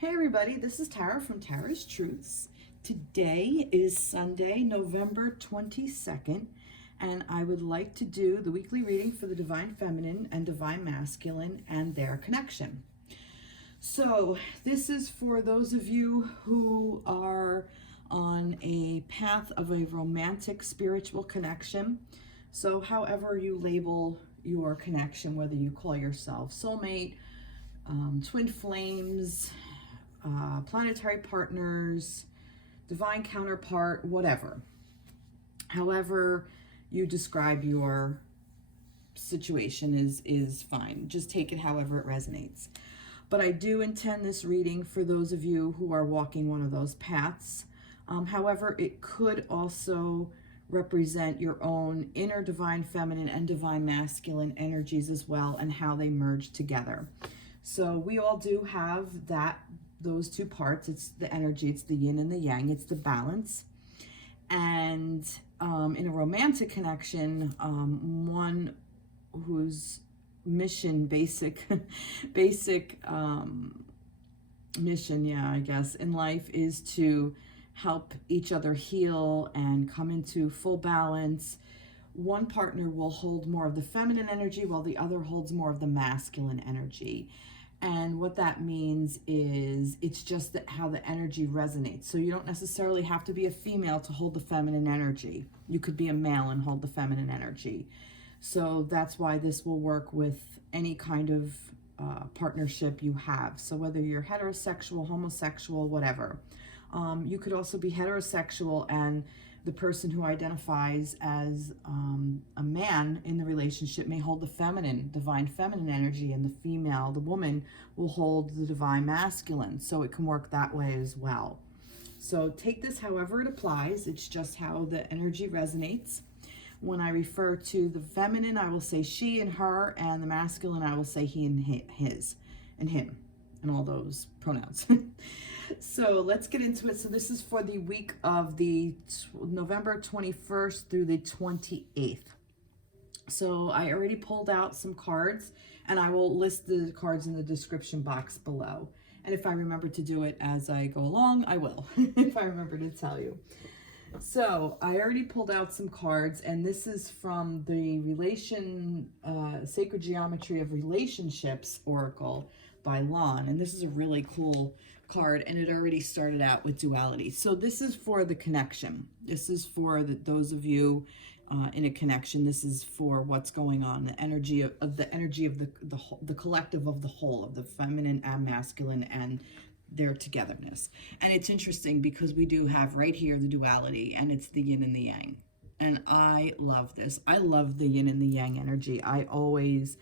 Hey everybody, this is Tara from Tara's Truths. Today is Sunday, November 22nd, and I would like to do the weekly reading for the Divine Feminine and Divine Masculine and their connection. So this is for those of you who are on a path of a romantic spiritual connection. So however you label your connection, whether you call yourself soulmate, twin flames, planetary partners, divine counterpart, whatever. However you describe your situation is fine. Just take it however it resonates. But I do intend this reading for those of you who are walking one of those paths. However, it could also represent your own inner divine feminine and divine masculine energies as well, and how they merge together. So we all do have those two parts. It's the energy, it's the yin and the yang, it's the balance. And in a romantic connection, one whose mission, basic mission, yeah, I guess, in life is to help each other heal and come into full balance. One partner will hold more of the feminine energy while the other holds more of the masculine energy. And what that means is it's just how the energy resonates. So you don't necessarily have to be a female to hold the feminine energy. You could be a male and hold the feminine energy. So that's why this will work with any kind of partnership you have. So whether you're heterosexual, homosexual, whatever. You could also be heterosexual and the person who identifies as a man in the relationship may hold the feminine, divine feminine energy, and the female, the woman, will hold the divine masculine. So it can work that way as well. So take this however it applies. It's just how the energy resonates. When I refer to the feminine, I will say she and her, and the masculine, I will say he and his, and him, and all those pronouns. So let's get into it. So this is for the week of the November 21st through the 28th. So I already pulled out some cards, and I will list the cards in the description box below. And if I remember to do it as I go along, I will, if I remember to tell you. So I already pulled out some cards, and this is from the Sacred Geometry of Relationships Oracle by Lon. And this is a really cool card, and it already started out with duality. So this is for the connection. This is for those of you in a connection. This is for what's going on, the energy of the collective of the whole, of the feminine and masculine and their togetherness. And it's interesting because we do have right here the duality, and it's the yin and the yang. And I love this. I love the yin and the yang energy. I always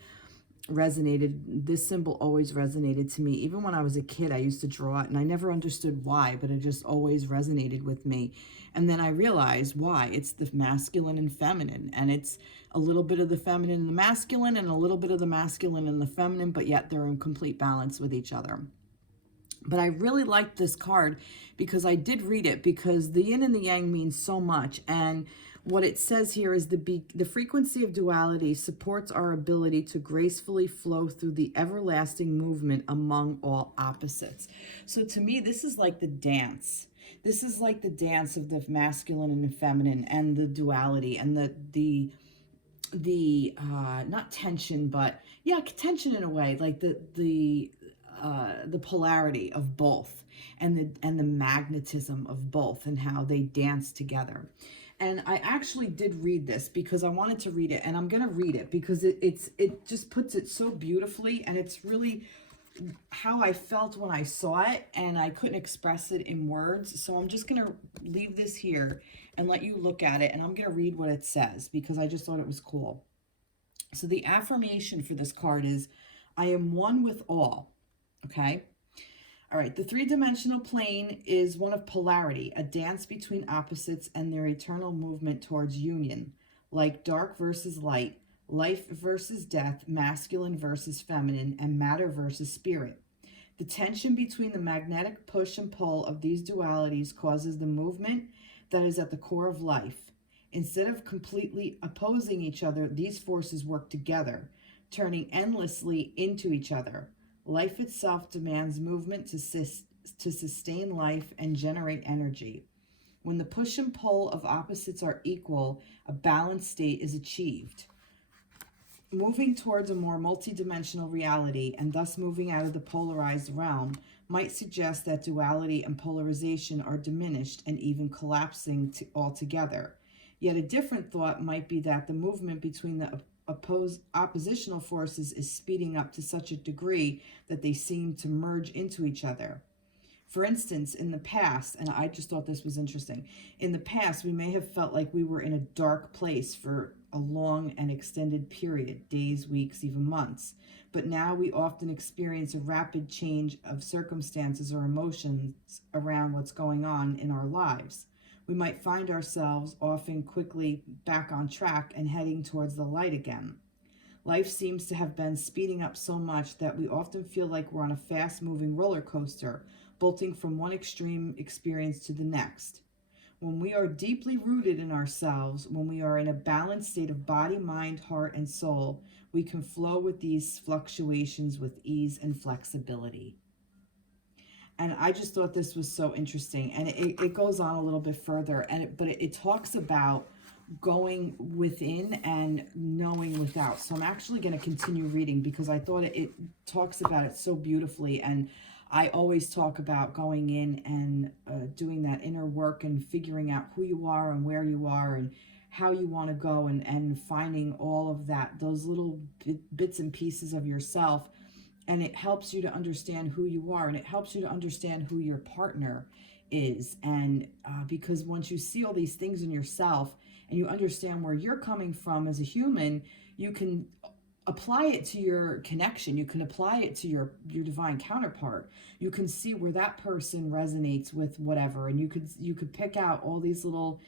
this symbol always resonated to me. Even when I was a kid, I used to draw it, and I never understood why, but it just always resonated with me. And then I realized why. It's the masculine and feminine, and it's a little bit of the feminine and the masculine, and a little bit of the masculine and the feminine, but yet they're in complete balance with each other. But I really liked this card because I did read it, because the yin and the yang means so much. And what it says here is the frequency of duality supports our ability to gracefully flow through the everlasting movement among all opposites. So to me, this is like the dance. This is like the dance of the masculine and the feminine and the duality and the not tension, but yeah, tension in a way, like the polarity of both and the magnetism of both, and how they dance together. And I actually did read this because I wanted to read it, and I'm going to read it because it just puts it so beautifully, and it's really how I felt when I saw it, and I couldn't express it in words. So I'm just going to leave this here and let you look at it, and I'm going to read what it says because I just thought it was cool. So the affirmation for this card is, I am one with all. Okay. All right. The three-dimensional plane is one of polarity, a dance between opposites and their eternal movement towards union, like dark versus light, life versus death, masculine versus feminine, and matter versus spirit. The tension between the magnetic push and pull of these dualities causes the movement that is at the core of life. Instead of completely opposing each other, these forces work together, turning endlessly into each other. Life itself demands movement to to sustain life and generate energy. When the push and pull of opposites are equal, a balanced state is achieved. Moving towards a more multidimensional reality, and thus moving out of the polarized realm, might suggest that duality and polarization are diminished and even collapsing altogether. Yet a different thought might be that the movement between the oppositional forces is speeding up to such a degree that they seem to merge into each other. For instance, in the past, and I just thought this was interesting, in the past we may have felt like we were in a dark place for a long and extended period, days, weeks, even months. But now we often experience a rapid change of circumstances or emotions around what's going on in our lives. We might find ourselves often quickly back on track and heading towards the light again. Life seems to have been speeding up so much that we often feel like we're on a fast-moving roller coaster, bolting from one extreme experience to the next. When we are deeply rooted in ourselves, when we are in a balanced state of body, mind, heart, and soul, we can flow with these fluctuations with ease and flexibility. And I just thought this was so interesting. And it goes on a little bit further, but it talks about going within and knowing without. So I'm actually going to continue reading because I thought it talks about it so beautifully. And I always talk about going in and doing that inner work and figuring out who you are and where you are and how you want to go, and finding all of that, those little bits and pieces of yourself. And it helps you to understand who you are, and it helps you to understand who your partner is. And because once you see all these things in yourself and you understand where you're coming from as a human, you can apply it to your connection. You can apply it to your divine counterpart. You can see where that person resonates with whatever, and you could pick out all these little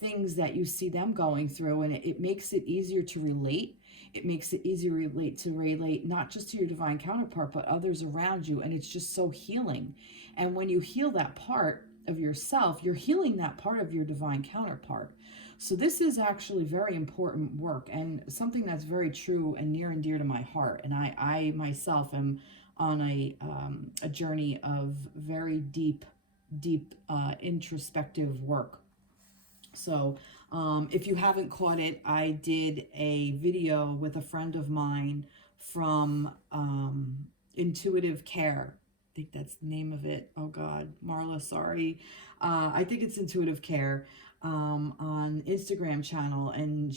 things that you see them going through, and it makes it easier to relate. It makes it easier to relate not just to your divine counterpart, but others around you, and it's just so healing. And when you heal that part of yourself, you're healing that part of your divine counterpart. So this is actually very important work, and something that's very true and near and dear to my heart. And I myself am on a journey of very deep introspective work. So if you haven't caught it, I did a video with a friend of mine from Intuitive Care. I think that's the name of it. Oh God, Marla, sorry. I think it's Intuitive Care on Instagram channel, and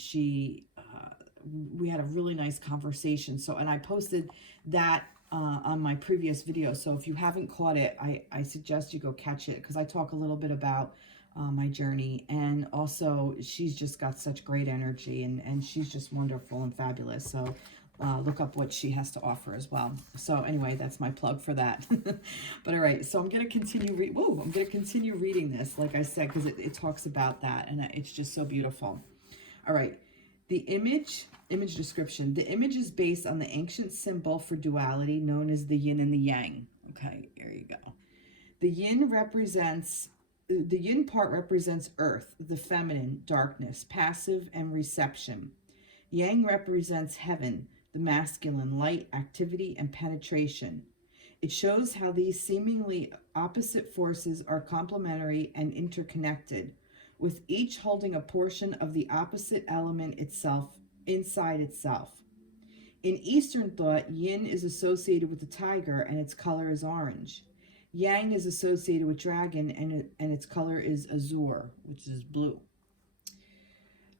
we had a really nice conversation. So, and I posted that on my previous video. So if you haven't caught it, I suggest you go catch it, because I talk a little bit about my journey, and also she's just got such great energy, and she's just wonderful and fabulous. So look up what she has to offer as well. So anyway, that's my plug for that. But all right, so I'm going to continue reading this, like I said, because it talks about that, and it's just so beautiful. All right, the image description. The image is based on the ancient symbol for duality known as the yin and the yang. Okay, here you go. The yin part represents earth, the feminine, darkness, passive, and reception. Yang represents heaven, the masculine, light, activity, and penetration. It shows how these seemingly opposite forces are complementary and interconnected, with each holding a portion of the opposite element itself inside itself. In Eastern thought, yin is associated with the tiger, and its color is orange. Yang is associated with dragon, and its color is azure, which is blue.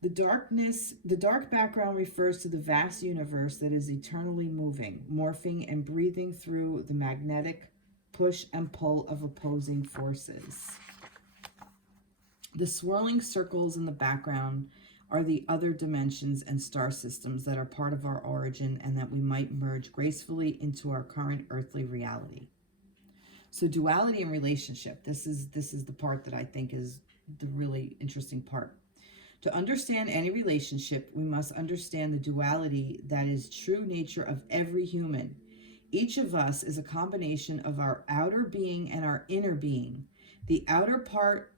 The dark background refers to the vast universe that is eternally moving, morphing, and breathing through the magnetic push and pull of opposing forces. The swirling circles in the background are the other dimensions and star systems that are part of our origin, and that we might merge gracefully into our current earthly reality. So duality and relationship, this is the part that I think is the really interesting part. To understand any relationship, we must understand the duality that is true nature of every human. Each of us is a combination of our outer being and our inner being. The outer part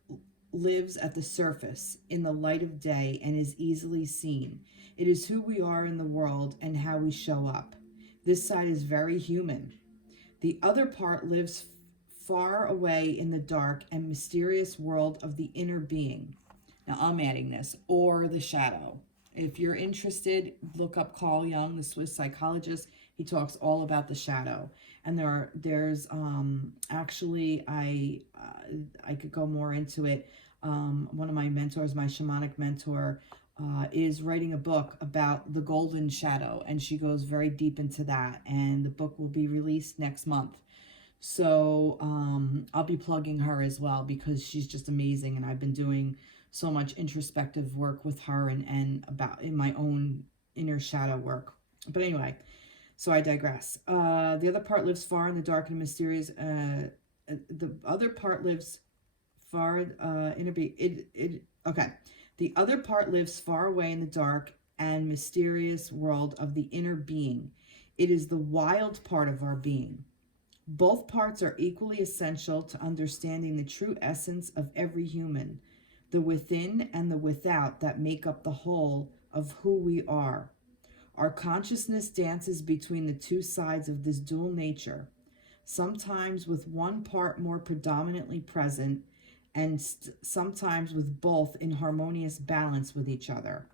lives at the surface in the light of day and is easily seen. It is who we are in the world and how we show up. This side is very human. The other part lives far away in the dark and mysterious world of the inner being. Now I'm adding this, or the shadow. If you're interested, look up Carl Jung, the Swiss psychologist. He talks all about the shadow. And there's actually, I could go more into it. One of my mentors, my shamanic mentor, is writing a book about the golden shadow, and she goes very deep into that, and the book will be released next month. So I'll be plugging her as well, because she's just amazing, and I've been doing so much introspective work with her and about in my own inner shadow work. But anyway, so I digress. The other part lives far in the dark and mysterious. The other part lives far okay. The other part lives far away in the dark and mysterious world of the inner being. It is the wild part of our being. Both parts are equally essential to understanding the true essence of every human, the within and the without that make up the whole of who we are. Our consciousness dances between the two sides of this dual nature, sometimes with one part more predominantly present, and sometimes with both in harmonious balance with each other.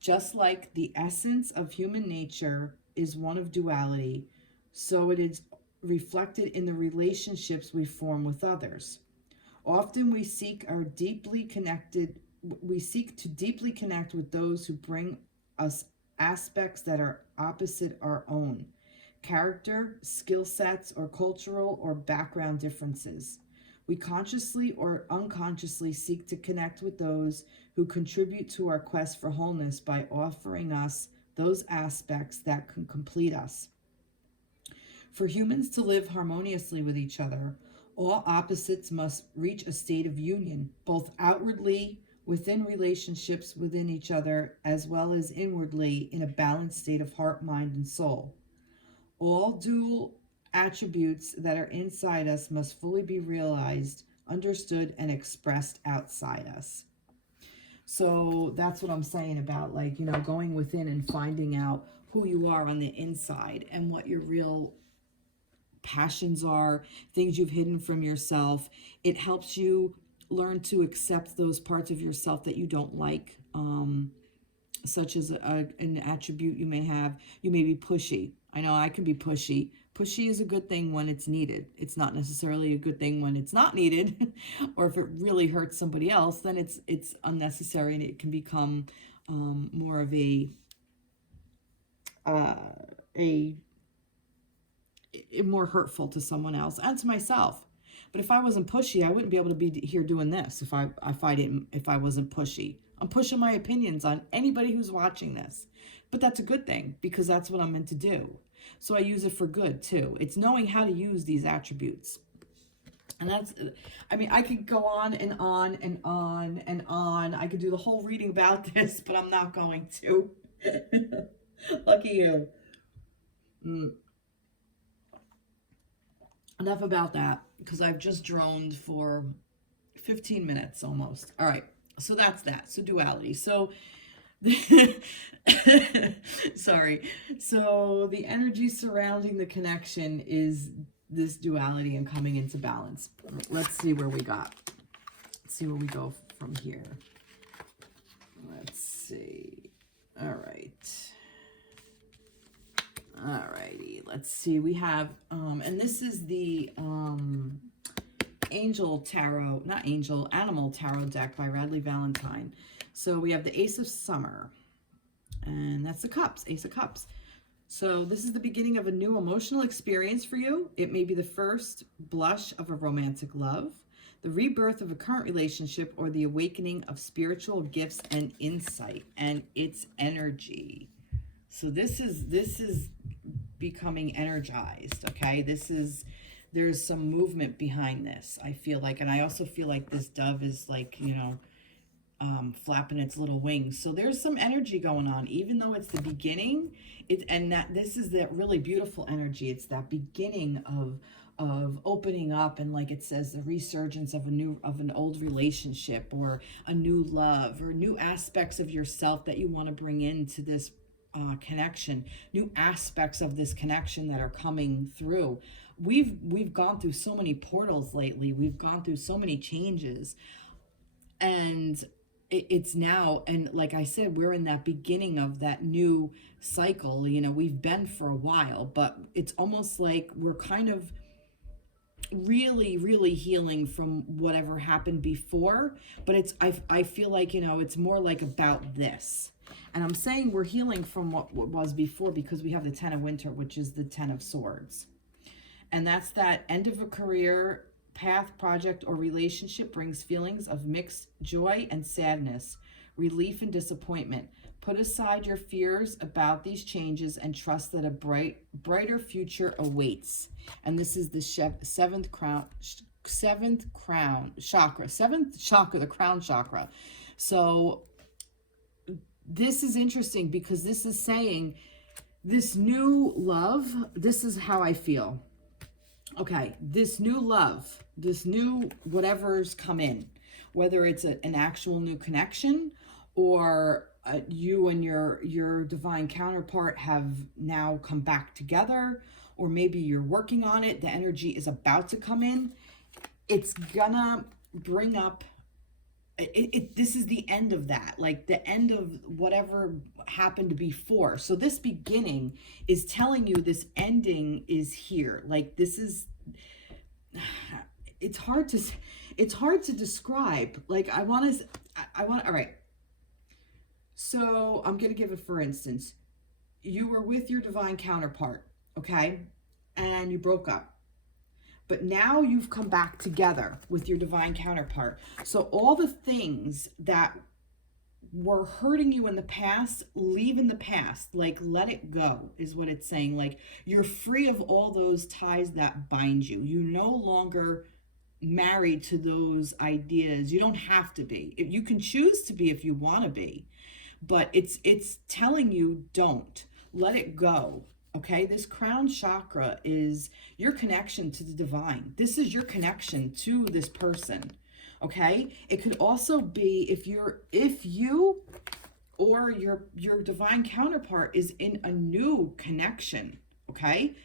Just like the essence of human nature is one of duality, so it is reflected in the relationships we form with others. Often we seek to deeply connect with those who bring us aspects that are opposite our own, character, skill sets, or cultural or background differences. We consciously or unconsciously seek to connect with those who contribute to our quest for wholeness by offering us those aspects that can complete us. For humans to live harmoniously with each other, all opposites must reach a state of union, both outwardly within relationships within each other, as well as inwardly in a balanced state of heart, mind, and soul. All dual attributes that are inside us must fully be realized, understood, and expressed outside us. So that's what I'm saying about, like, going within and finding out who you are on the inside and what your real passions are, things you've hidden from yourself. It helps you learn to accept those parts of yourself that you don't like, such as an attribute you may have. You may be pushy. I know I can be pushy. Pushy is a good thing when it's needed. It's not necessarily a good thing when it's not needed, or if it really hurts somebody else, then it's unnecessary, and it can become more of a more hurtful to someone else and to myself. But if I wasn't pushy, I wouldn't be able to be here doing this if I wasn't pushy. I'm pushing my opinions on anybody who's watching this. But that's a good thing, because that's what I'm meant to do. So I use it for good too. It's knowing how to use these attributes. And I could go on and on and on and on. I could do the whole reading about this, but I'm not going to. Lucky you. Enough about that, because I've just droned for 15 minutes almost. All right, so that's that. So duality. So, sorry. So the energy surrounding the connection is this duality and coming into balance. Let's see where we got. Let's see where we go from here. Let's see. All right. Alrighty, let's see. We have, and this is the Animal Tarot deck by Radleigh Valentine. So we have the Ace of Summer, and that's the Cups, Ace of Cups. So this is the beginning of a new emotional experience for you. It may be the first blush of a romantic love, the rebirth of a current relationship, or the awakening of spiritual gifts and insight, and its energy. So this is becoming energized, okay? There's some movement behind this, I feel like. And I also feel like this dove is like, flapping its little wings. So there's some energy going on, even though it's the beginning. This is that really beautiful energy. It's that beginning of opening up, and like it says, the resurgence of an old relationship, or a new love, or new aspects of yourself that you want to bring into this connection, new aspects of this connection that are coming through. we've gone through so many portals lately. We've gone through so many changes, and it's now, and like I said, we're in that beginning of that new cycle. You know, we've been for a while, but it's almost like we're kind of really healing from whatever happened before. But I feel like, you know, it's more like about this. And I'm saying we're healing from what was before because we have the 10 of winter, which is the 10 of swords. And that's that end of a career, path, project, or relationship brings feelings of mixed joy and sadness, relief and disappointment. Put aside your fears about these changes and trust that a brighter future awaits. And this is the seventh chakra, the crown chakra. So this is interesting because this is saying this new love, this is how I feel. Okay, this new love, this new whatever's come in, whether it's an actual new connection or you and your divine counterpart have now come back together, or maybe you're working on it, the energy is about to come in, it's gonna bring up, this is the end of that, like the end of whatever happened before. So this beginning is telling you this ending is here. Like this is, it's hard to describe. Like I want, all right. So I'm going to give it, for instance, you were with your divine counterpart, okay? And you broke up. But now you've come back together with your divine counterpart. So all the things that were hurting you in the past, leave in the past. Like, let it go is what it's saying. Like, you're free of all those ties that bind you. You're no longer married to those ideas. You don't have to be. You can choose to be if you want to be. But it's telling you, don't. Let it go. Okay, this crown chakra is your connection to the divine. This is your connection to this person. Okay, it could also be if you or your divine counterpart is in a new connection. Okay,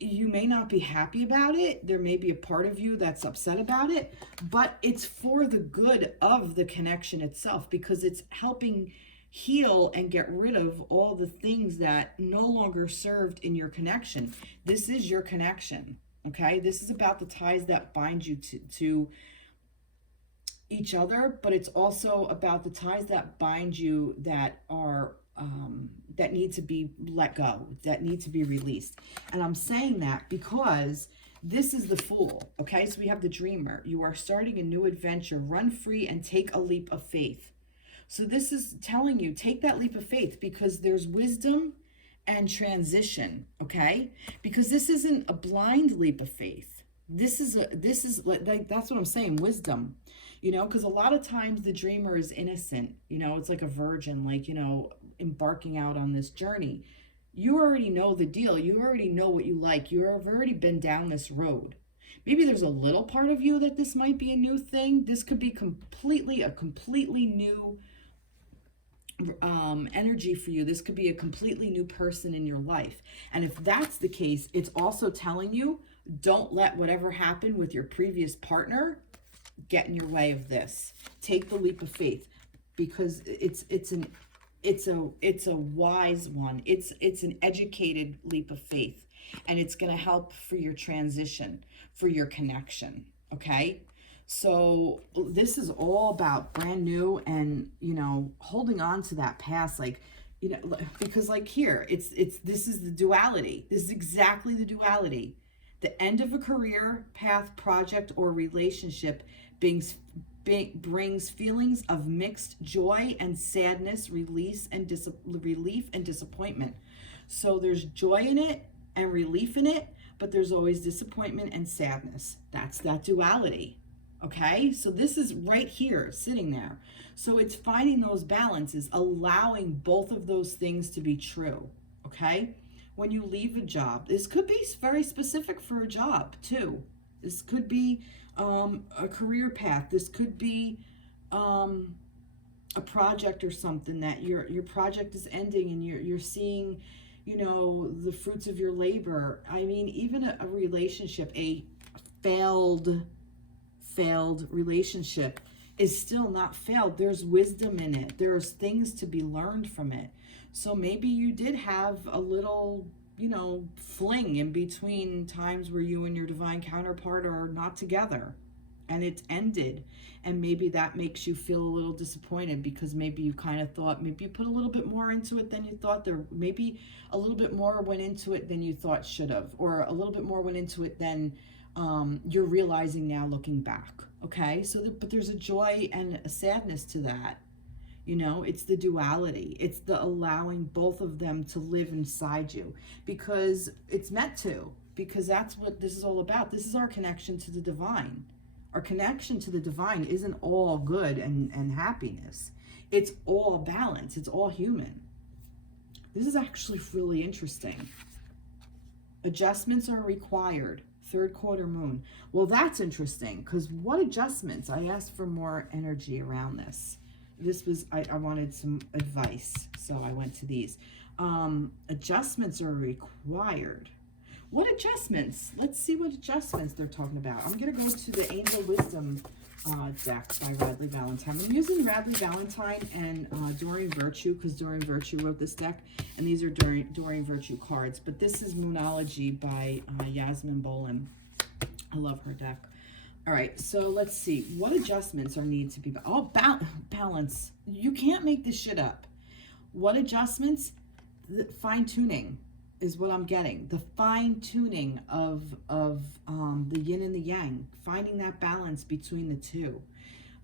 you may not be happy about it. There may be a part of you that's upset about it, but it's for the good of the connection itself, because it's helping heal and get rid of all the things that no longer served in your connection. This is your connection, okay? This is about the ties that bind you to each other, but it's also about the ties that bind you that are that need to be let go, that need to be released. And I'm saying that because this is the Fool, okay? So we have the Dreamer. You are starting a new adventure. Run free and take a leap of faith. So this is telling you, take that leap of faith, because there's wisdom and transition, okay? Because this isn't a blind leap of faith. This is like that's what I'm saying, wisdom. You know, because a lot of times the dreamer is innocent. You know, it's like a virgin, like, you know, embarking out on this journey. You already know the deal. You already know what you like. You have already been down this road. Maybe there's a little part of you that this might be a new thing. This could be a completely new energy for you. This could be a completely new person in your life. And if that's the case, it's also telling you, don't let whatever happened with your previous partner get in your way of this. Take the leap of faith, because it's a wise one. It's an educated leap of faith, and it's going to help for your transition, for your connection. Okay. So this is all about brand new and, you know, holding on to that past, like, you know, because like here, this is the duality. This is exactly the duality. The end of a career, path, project, or relationship brings feelings of mixed joy and sadness, relief and disappointment. So there's joy in it and relief in it, but there's always disappointment and sadness. That's that duality. Okay, so this is right here, sitting there. So it's finding those balances, allowing both of those things to be true. Okay, when you leave a job, this could be very specific for a job too. This could be a career path. This could be a project or something that your project is ending, and you're seeing, you know, the fruits of your labor. I mean, even a relationship, a failed relationship is still not failed. There's wisdom in it. There's things to be learned from it. So maybe you did have a little, you know, fling in between times where you and your divine counterpart are not together and it's ended. And maybe that makes you feel a little disappointed because maybe you kind of thought, maybe you put a little bit more into it than you thought. There maybe a little bit more went into it than you thought should have, or a little bit more went into it than you're realizing now looking back. Okay, so but there's a joy and a sadness to that. You know, it's the duality. It's the allowing both of them to live inside you because it's meant to, because that's what this is all about. This is our connection to the divine. Our connection to the divine isn't all good and happiness. It's all balance. It's all human. This is actually really interesting. Adjustments are required. Third quarter moon. Well, that's interesting because what adjustments? I asked for more energy around this. This was, I wanted some advice, so I went to these. Adjustments are required. What adjustments? Let's see what adjustments they're talking about. I'm going to go to the Angel Wisdom deck by Radleigh Valentine. I'm using Radleigh Valentine and Doreen Virtue because Doreen Virtue wrote this deck, and these are Doreen Virtue cards. But this is Moonology by Yasmin, Boland. I love her deck. All right, so let's see. What adjustments are need to be... Oh, balance. You can't make this shit up. What adjustments? Fine-tuning is what I'm getting. The fine-tuning of the yin and the yang. Finding that balance between the two.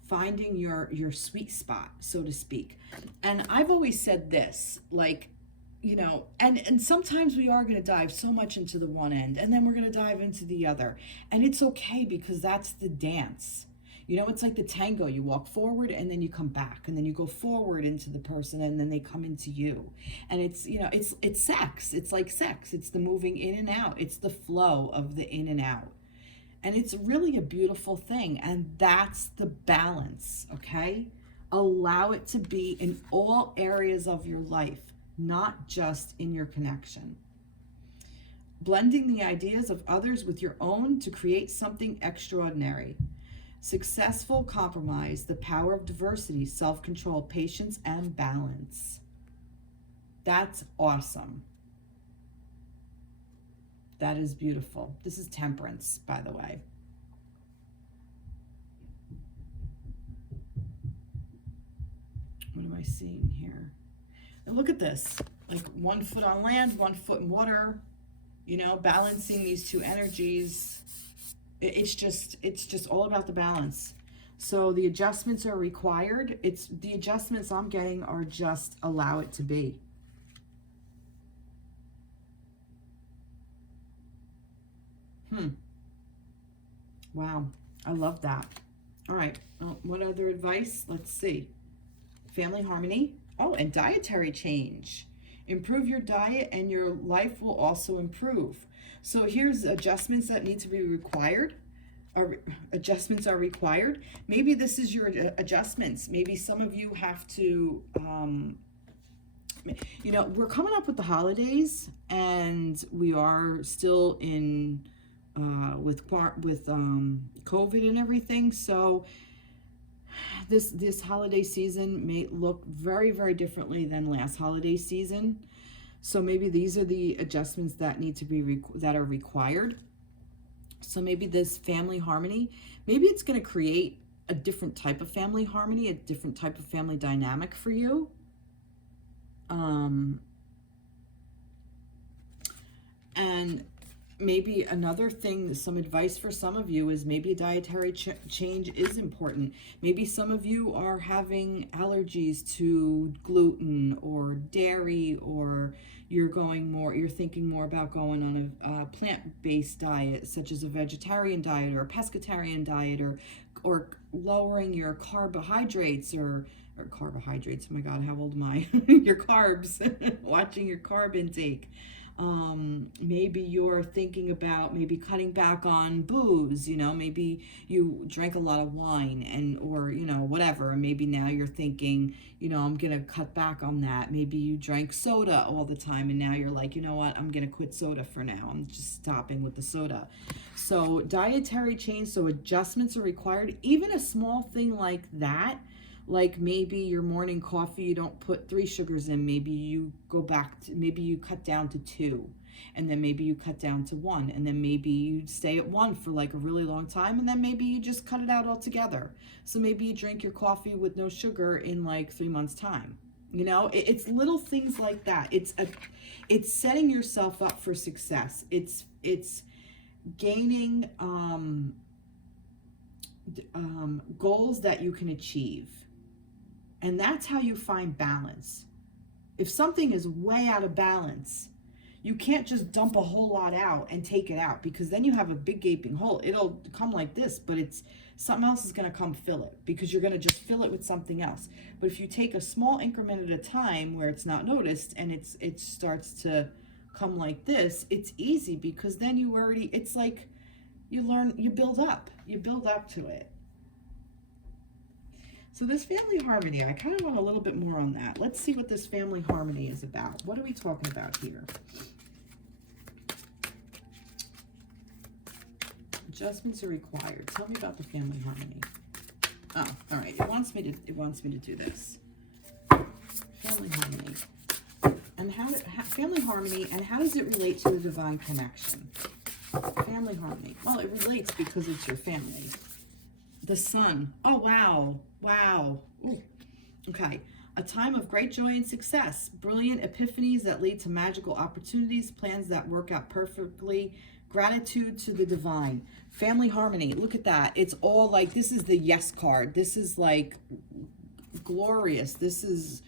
Finding your sweet spot, so to speak. And I've always said this, like, you know, and sometimes we are going to dive so much into the one end, and then we're going to dive into the other. And it's okay because that's the dance. You know, it's like the tango. You walk forward and then you come back, and then you go forward into the person and then they come into you. And it's, you know, it's sex. It's like sex. It's the moving in and out. It's the flow of the in and out. And it's really a beautiful thing. And that's the balance, okay? Allow it to be in all areas of your life, not just in your connection. Blending the ideas of others with your own to create something extraordinary. Successful compromise, the power of diversity, self-control, patience, and balance. That's awesome. That is beautiful. This is Temperance, by the way. What am I seeing here? And look at this. Like 1 foot on land, 1 foot in water. You know, balancing these two energies. It's just all about the balance. So the adjustments are required. It's the adjustments I'm getting are just allow it to be. Wow, I love that. All right, what other advice? Let's see. Family harmony. Oh, and dietary change. Improve your diet and your life will also improve. So here's adjustments that need to be required. Adjustments are required. Maybe this is your adjustments. Maybe some of you have to, you know, we're coming up with the holidays and we are still in, with COVID and everything. So this holiday season may look very, very differently than last holiday season. So maybe these are the adjustments that need to be that are required. So maybe this family harmony, maybe it's going to create a different type of family harmony, a different type of family dynamic for you. And maybe another thing, some advice for some of you is maybe a dietary change is important. Maybe some of you are having allergies to gluten or dairy, or you're thinking more about going on a plant-based diet, such as a vegetarian diet or a pescatarian diet, or lowering your carbohydrates or carbohydrates. Oh my God, how old am I? Your carbs, watching your carb intake. Maybe you're thinking about maybe cutting back on booze, you know, maybe you drank a lot of wine and, or, you know, whatever. And maybe now you're thinking, you know, I'm going to cut back on that. Maybe you drank soda all the time and now you're like, you know what, I'm going to quit soda for now. I'm just stopping with the soda. So dietary change, so adjustments are required. Even a small thing like that, like maybe your morning coffee, you don't put 3 sugars in. Maybe you go back to, maybe you cut down to 2, and then maybe you cut down to 1, and then maybe you stay at 1 for like a really long time, and then maybe you just cut it out altogether. So maybe you drink your coffee with no sugar in like 3 months time. You know, it's little things like that. It's setting yourself up for success. It's gaining goals that you can achieve. And that's how you find balance. If something is way out of balance, you can't just dump a whole lot out and take it out, because then you have a big gaping hole. It'll come like this, but it's something else is going to come fill it, because you're going to just fill it with something else. But if you take a small increment at a time where it's not noticed and it starts to come like this, it's easy, because then you already, it's like you build up to it. So this family harmony, I kind of want a little bit more on that. Let's see what this family harmony is about. What are we talking about here? Adjustments are required. Tell me about the family harmony. Oh, all right. It wants me to do this. Family harmony. And family harmony, and how does it relate to the divine connection? Family harmony. Well, it relates because it's your family. The sun. Oh, wow. Wow. Ooh. Okay. A time of great joy and success. Brilliant epiphanies that lead to magical opportunities. Plans that work out perfectly. Gratitude to the divine. Family harmony. Look at that. It's all like, this is the yes card. This is like glorious. This is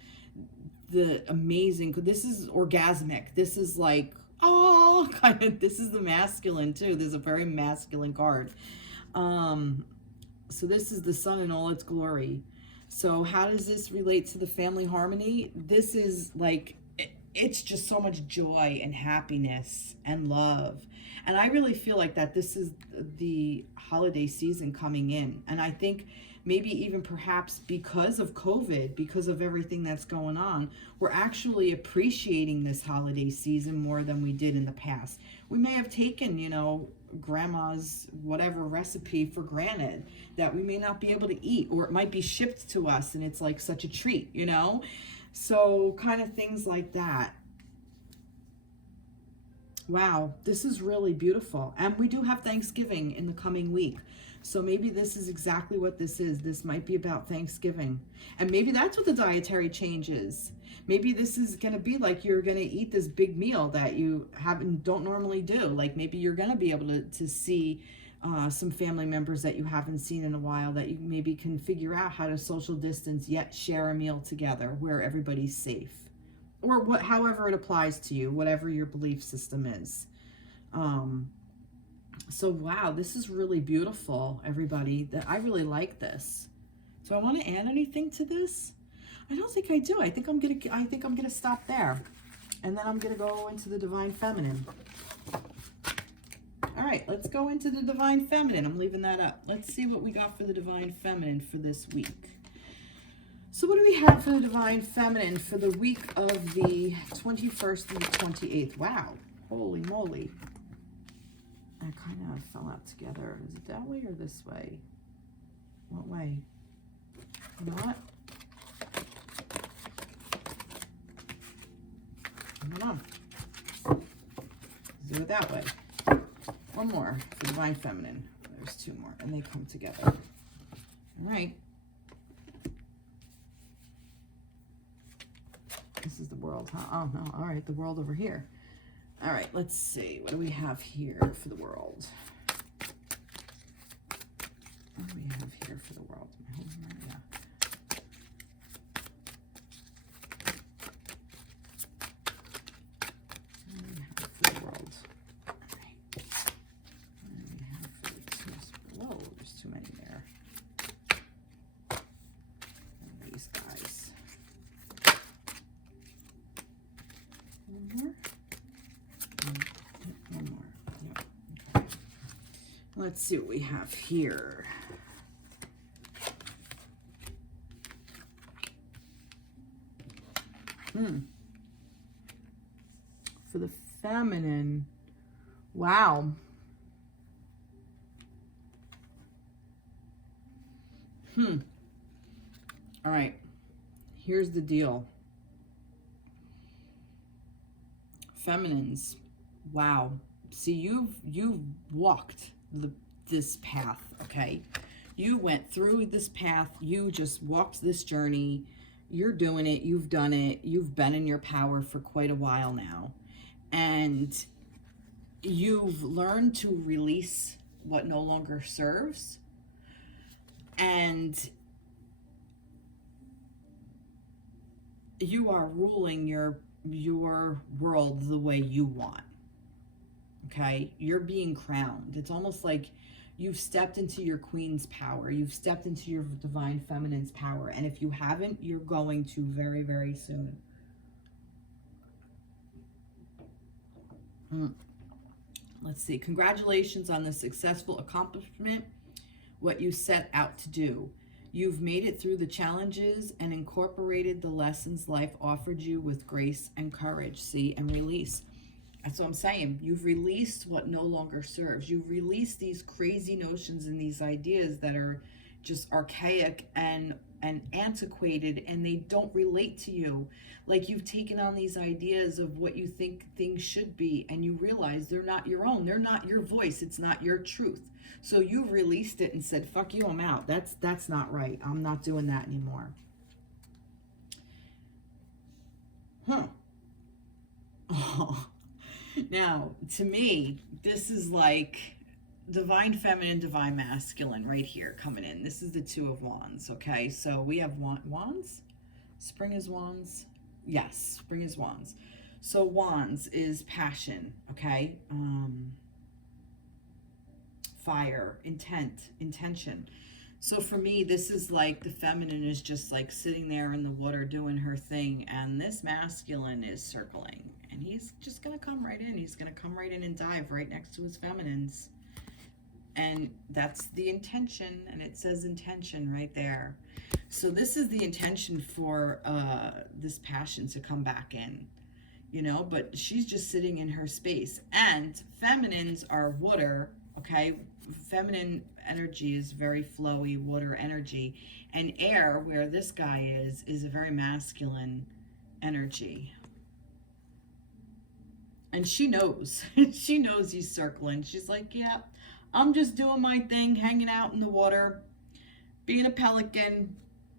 the amazing. This is orgasmic. This is like, oh, kind of, this is the masculine too. There's a very masculine card. So this is the sun in all its glory. So how does this relate to the family harmony? This is like, it's just so much joy and happiness and love. And I really feel like that this is the holiday season coming in. And I think maybe even perhaps because of COVID, because of everything that's going on, we're actually appreciating this holiday season more than we did in the past. We may have taken, you know, grandma's whatever recipe for granted that we may not be able to eat, or it might be shipped to us and it's like such a treat, you know? So kind of things like that. Wow, this is really beautiful. And we do have Thanksgiving in the coming week. So maybe this is exactly what this is. This might be about Thanksgiving. And maybe that's what the dietary change is. Maybe this is going to be like you're going to eat this big meal that you don't normally do. Like maybe you're going to be able to see some family members that you haven't seen in a while, that you maybe can figure out how to social distance yet share a meal together where everybody's safe. Or however it applies to you, whatever your belief system is. So wow, this is really beautiful, everybody. I really like this. Do I want to add anything to this? I don't think I do. I think I'm gonna stop there, and then I'm gonna go into the divine feminine. All right, let's go into the divine feminine. I'm leaving that up. Let's see what we got for the divine feminine for this week. So what do we have for the divine feminine for the week of the 21st and the 28th? Wow, holy moly. I kind of fell out together. Is it that way or this way? What way? You know what? I don't know. Let's do it that way. One more for divine feminine. There's 2 more, and they come together. All right. This is the world, huh? Oh, no. All right, the world over here. All right, let's see. What do we have here for the world? What do we have here for the world? Yeah. What do we have for the world? All right. What do we have for the 2? Whoa, there's too many there. And these guys. One more. let's see what we have here. For the feminine, wow. All right, here's the deal. Feminines, wow. See, you've walked this path, okay? You went through this path. You just walked this journey. You're doing it. You've done it. You've been in your power for quite a while now. And you've learned to release what no longer serves. And you are ruling your world the way you want. Okay? You're being crowned. It's almost like you've stepped into your queen's power. You've stepped into your divine feminine's power. And if you haven't, you're going to very, very soon. Let's see. Congratulations on the successful accomplishment, what you set out to do. You've made it through the challenges and incorporated the lessons life offered you with grace and courage. See, and release. That's what I'm saying. You've released what no longer serves. You've released these crazy notions and these ideas that are just archaic and antiquated, and they don't relate to you. Like, you've taken on these ideas of what you think things should be, and you realize they're not your own. They're not your voice. It's not your truth. So you've released it and said, fuck you, I'm out. That's not right. I'm not doing that anymore. Oh. Now, to me, this is like divine feminine, divine masculine right here coming in. This is the Two of Wands, okay? So we have wands. Spring is wands. Yes, spring is wands. So wands is passion, okay? Fire, intent, intention. So for me, this is like the feminine is just like sitting there in the water doing her thing, and this masculine is circling. And he's just going to come right in. He's going to come right in and dive right next to his feminines. And that's the intention, and it says intention right there. So this is the intention for this passion to come back in, you know, but she's just sitting in her space. And feminines are water, okay? Feminine energy is very flowy, water energy. And air, where this guy is a very masculine energy. And she knows. She knows he's circling. She's like, yeah, I'm just doing my thing, hanging out in the water, being a pelican,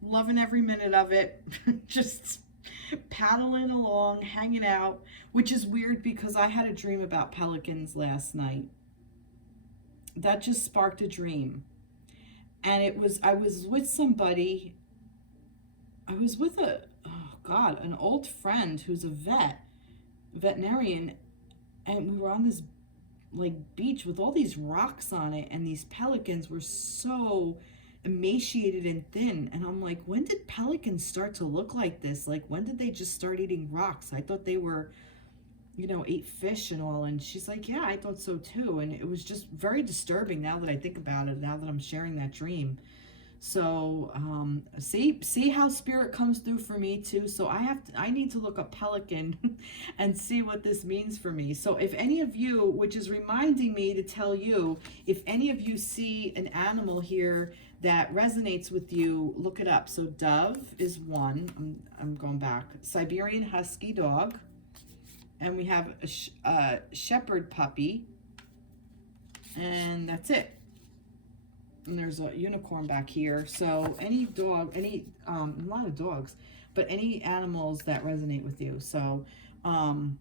loving every minute of it, just paddling along, hanging out, which is weird because I had a dream about pelicans last night. That just sparked a dream. And I was with somebody, I was with an old friend who's a veterinarian, and we were on this like beach with all these rocks on it, and these pelicans were so emaciated and thin, and I'm like, when did pelicans start to look like this? Like, when did they just start eating rocks? I thought they were, you know, ate fish and all. And she's like, yeah, I thought so too. And it was just very disturbing now that I think about it, now that I'm sharing that dream. So see how spirit comes through for me too. So I need to look up pelican and see what this means for me. So if any of you, which is reminding me to tell you, if any of you see an animal here that resonates with you, look it up. So dove is one. I'm going back. Siberian husky dog. And we have a shepherd puppy. And that's it. And there's a unicorn back here. So any dog, a lot of dogs, but any animals that resonate with you. So, all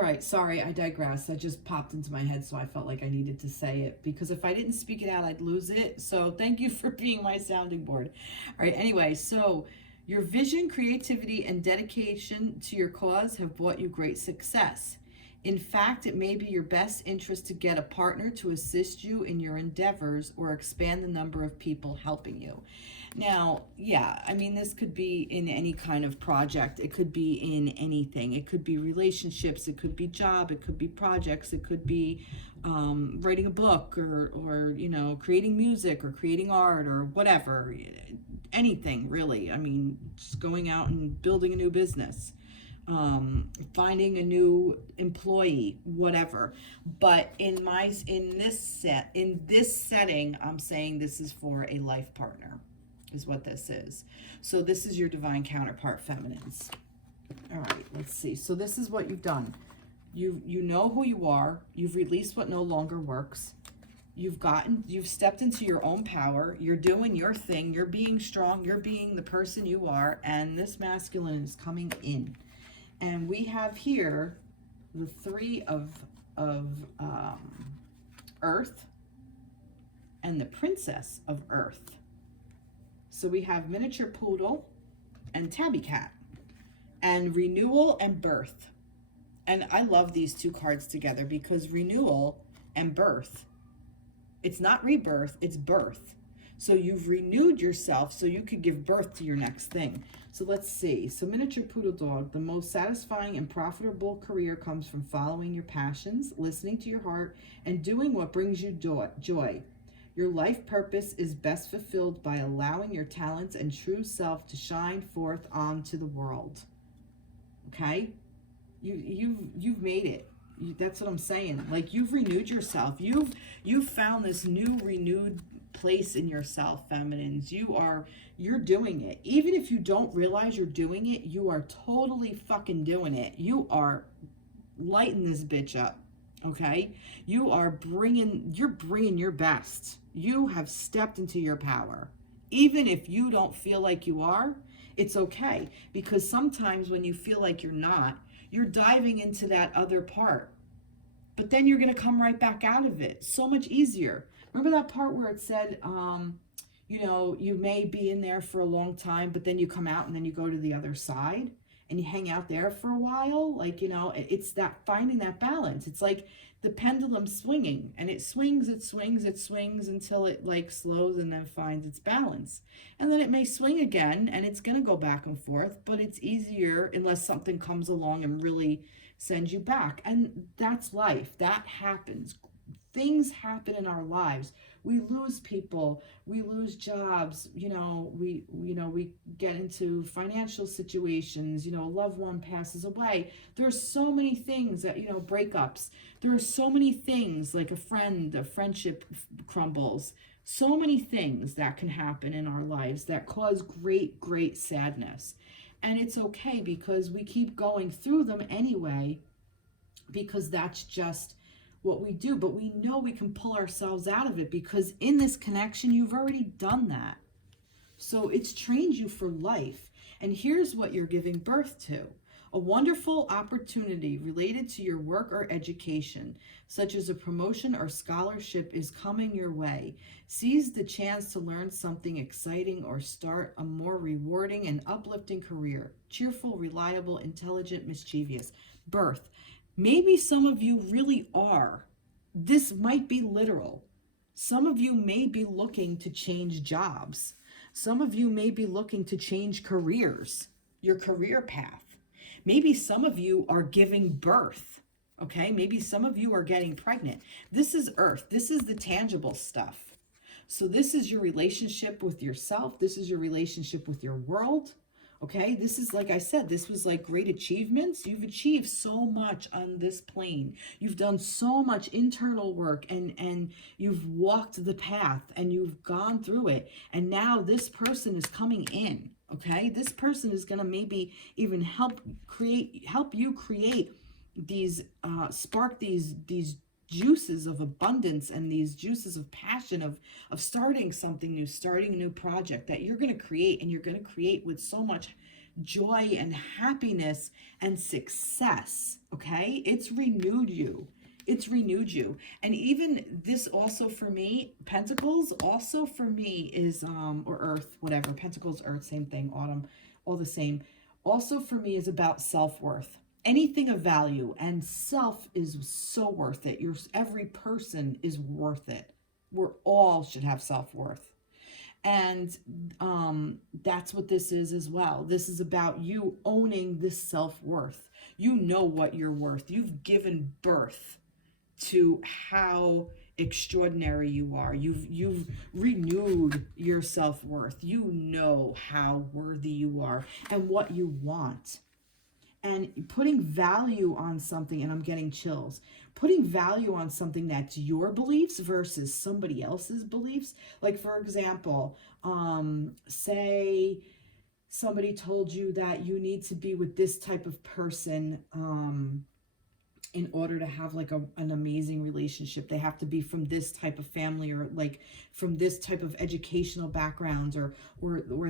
right, sorry, I digress. That just popped into my head, so I felt like I needed to say it, because if I didn't speak it out, I'd lose it. So thank you for being my sounding board. All right, anyway, so your vision, creativity, and dedication to your cause have brought you great success. In fact, it may be your best interest to get a partner to assist you in your endeavors or expand the number of people helping you. Now, yeah, I mean, this could be in any kind of project. It could be in anything. It could be relationships. It could be job. It could be projects. It could be writing a book or, you know, creating music or creating art or whatever. Anything, really. I mean, just going out and building a new business. Finding a new employee, whatever. But in this setting, I'm saying this is for a life partner, is what this is. So this is your divine counterpart, feminines. All right, let's see. So this is what you've done. You know who you are. You've released what no longer works. You've stepped into your own power. You're doing your thing. You're being strong. You're being the person you are. And this masculine is coming in. And we have here the three of Earth and the Princess of Earth. So we have miniature poodle and tabby cat and renewal and birth. And I love these two cards together because renewal and birth, it's not rebirth, it's birth. So you've renewed yourself so you could give birth to your next thing. So let's see. So miniature poodle dog, the most satisfying and profitable career comes from following your passions, listening to your heart, and doing what brings you joy. Your life purpose is best fulfilled by allowing your talents and true self to shine forth onto the world. Okay? You've made it. That's what I'm saying. Like, you've renewed yourself. You've found this new renewed place in yourself, feminines. You're doing it. Even if you don't realize you're doing it, you are totally fucking doing it. You are lighting this bitch up. Okay? You're bringing your best. You have stepped into your power. Even if you don't feel like you are, it's okay. Because sometimes when you feel like you're not, you're diving into that other part. But then you're going to come right back out of it. So much easier. Remember that part where it said, you know, you may be in there for a long time, but then you come out and then you go to the other side and you hang out there for a while? Like, you know, it's that finding that balance. It's like the pendulum swinging, and it swings until it like slows and then finds its balance. And then it may swing again and it's going to go back and forth, but it's easier unless something comes along and really sends you back. And that's life. That happens. Things happen in our lives. We lose people, we lose jobs, you know, we get into financial situations, you know, a loved one passes away. There's so many things that, you know, breakups. There are so many things, like a friendship crumbles. So many things that can happen in our lives that cause great sadness. And it's okay because we keep going through them anyway, because that's just what we do. But we know we can pull ourselves out of it because in this connection, you've already done that. So it's trained you for life. And here's what you're giving birth to. A wonderful opportunity related to your work or education, such as a promotion or scholarship, is coming your way. Seize the chance to learn something exciting or start a more rewarding and uplifting career. Cheerful, reliable, intelligent, mischievous. Birth. Maybe some of you really are. This might be literal. Some of you may be looking to change jobs. Some of you may be looking to change careers, your career path. Maybe some of you are giving birth, okay? Maybe some of you are getting pregnant. This is Earth. This is the tangible stuff. So this is your relationship with yourself. This is your relationship with your world. Okay, this is, like I said, this was like great achievements. You've achieved so much on this plane. You've done so much internal work and you've walked the path and you've gone through it. And now this person is coming in, okay? This person is going to maybe even help you create these, spark these juices of abundance and these juices of passion of starting something new, starting a new project that you're going to create, and you're going to create with so much joy and happiness and success. Okay, it's renewed you. And even this also for me, Pentacles also for me is or Earth, whatever, Pentacles, Earth, same thing, Autumn, all the same, also for me is about self-worth. anything of value, and self is so worth it. Every person is worth it. We're all should have self-worth. And that's what this is as well. This is about you owning this self-worth. You know what you're worth. You've given birth to how extraordinary you are. You've renewed your self-worth. You know how worthy you are and what you want. And putting value on something, and I'm getting chills, putting value on something that's your beliefs versus somebody else's beliefs. Like, for example, say somebody told you that you need to be with this type of person in order to have like an amazing relationship. They have to be from this type of family, or like from this type of educational backgrounds, or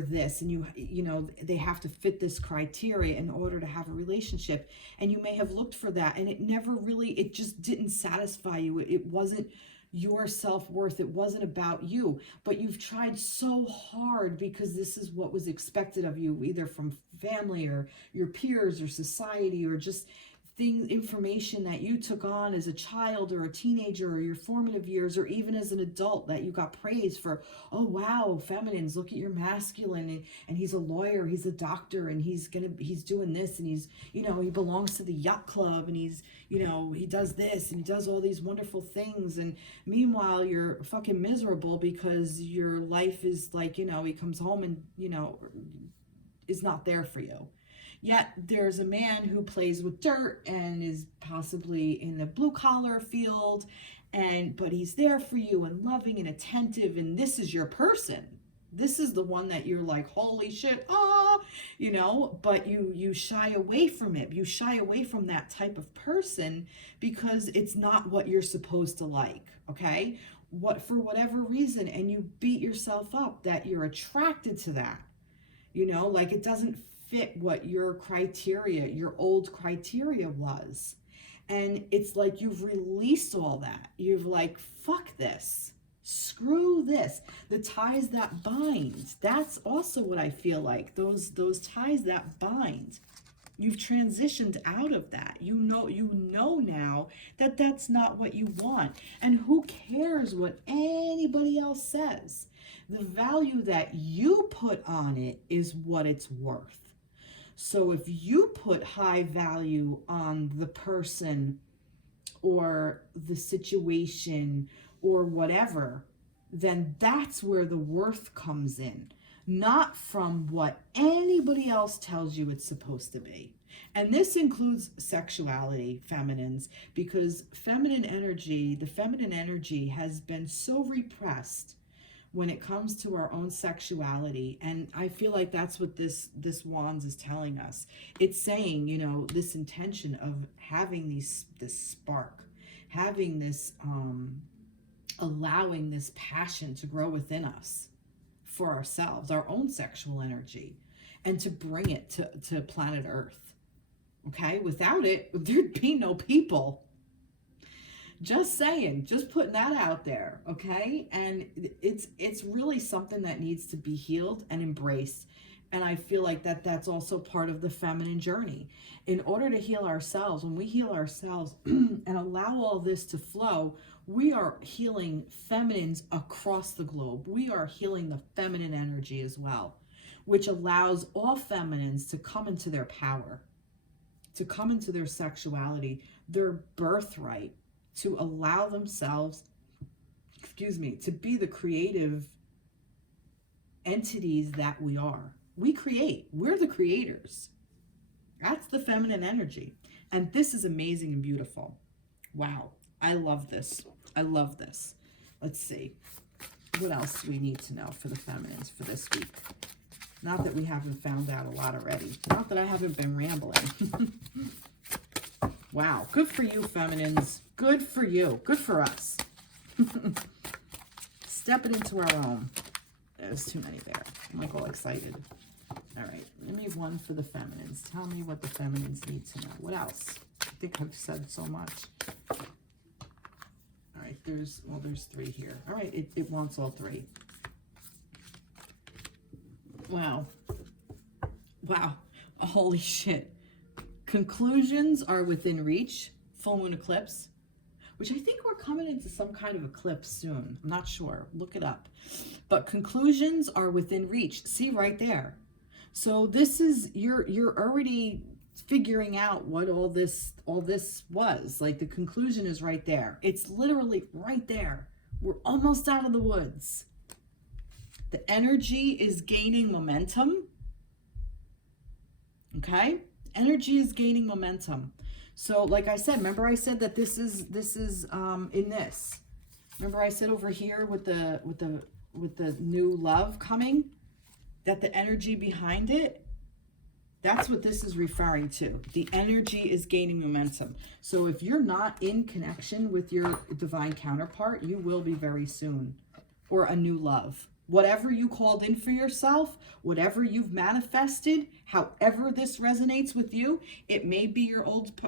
this, and you know they have to fit this criteria in order to have a relationship. And you may have looked for that, and it just didn't satisfy you. It wasn't your self-worth. It wasn't about you, but you've tried so hard because this is what was expected of you, either from family or your peers or society, or just information that you took on as a child or a teenager, or your formative years, or even as an adult, that you got praised for. Oh wow, feminines, look at your masculine, and he's a lawyer, he's a doctor, and he's doing this, and he's, you know, he belongs to the yacht club, and he's, you know, he does this and he does all these wonderful things. And meanwhile you're fucking miserable because your life is like, you know, he comes home and, you know, is not there for you. Yet there's a man who plays with dirt and is possibly in the blue collar field, but he's there for you and loving and attentive, and this is your person. This is the one that you're like, holy shit, you know, but you shy away from it. You shy away from that type of person because it's not what you're supposed to like, okay? For whatever reason, and you beat yourself up that you're attracted to that. You know, like it doesn't fit what your criteria, your old criteria was. And it's like you've released all that. You've like, fuck this, screw this. The ties that bind, that's also what I feel like. Those ties that bind. You've transitioned out of that. You know now that that's not what you want. And who cares what anybody else says? The value that you put on it is what it's worth. So if you put high value on the person or the situation or whatever, then that's where the worth comes in, not from what anybody else tells you it's supposed to be. And this includes sexuality, feminines, because feminine energy, the feminine energy has been so repressed when it comes to our own sexuality. And I feel like that's what this Wands is telling us. It's saying, you know, this intention of having this spark, having this, allowing this passion to grow within us for ourselves, our own sexual energy, and to bring it to planet Earth. Okay? Without it, there'd be no people. Just saying, just putting that out there, okay? And it's really something that needs to be healed and embraced. And I feel like that's also part of the feminine journey. In order to heal ourselves, when we heal ourselves and allow all this to flow, we are healing feminines across the globe. We are healing the feminine energy as well, which allows all feminines to come into their power, to come into their sexuality, their birthright, to allow themselves, to be the creative entities that we are. We create. We're the creators. That's the feminine energy. And this is amazing and beautiful. Wow. I love this. I love this. Let's see. What else do we need to know for the feminines for this week? Not that we haven't found out a lot already. Not that I haven't been rambling. Wow. Good for you, feminines. Good for you. Good for us. Stepping into our own. There's too many there. I'm like all excited. All right. Give me one for the feminines. Tell me what the feminines need to know. What else? I think I've said so much. All right. There's three here. All right. It wants all three. Wow. Wow. Holy shit. Conclusions are within reach. Full moon eclipse, which I think we're coming into some kind of eclipse soon. I'm not sure. Look it up. But conclusions are within reach. See right there. So this is, you're already figuring out what all this was. Like the conclusion is right there. It's literally right there. We're almost out of the woods. The energy is gaining momentum. Okay? Energy is gaining momentum. So like I said, remember I said that this is in this. Remember I said over here with the new love coming, that the energy behind it, that's what this is referring to. The energy is gaining momentum. So if you're not in connection with your divine counterpart, you will be very soon. Or a new love. Whatever you called in for yourself, whatever you've manifested, however this resonates with you, it may be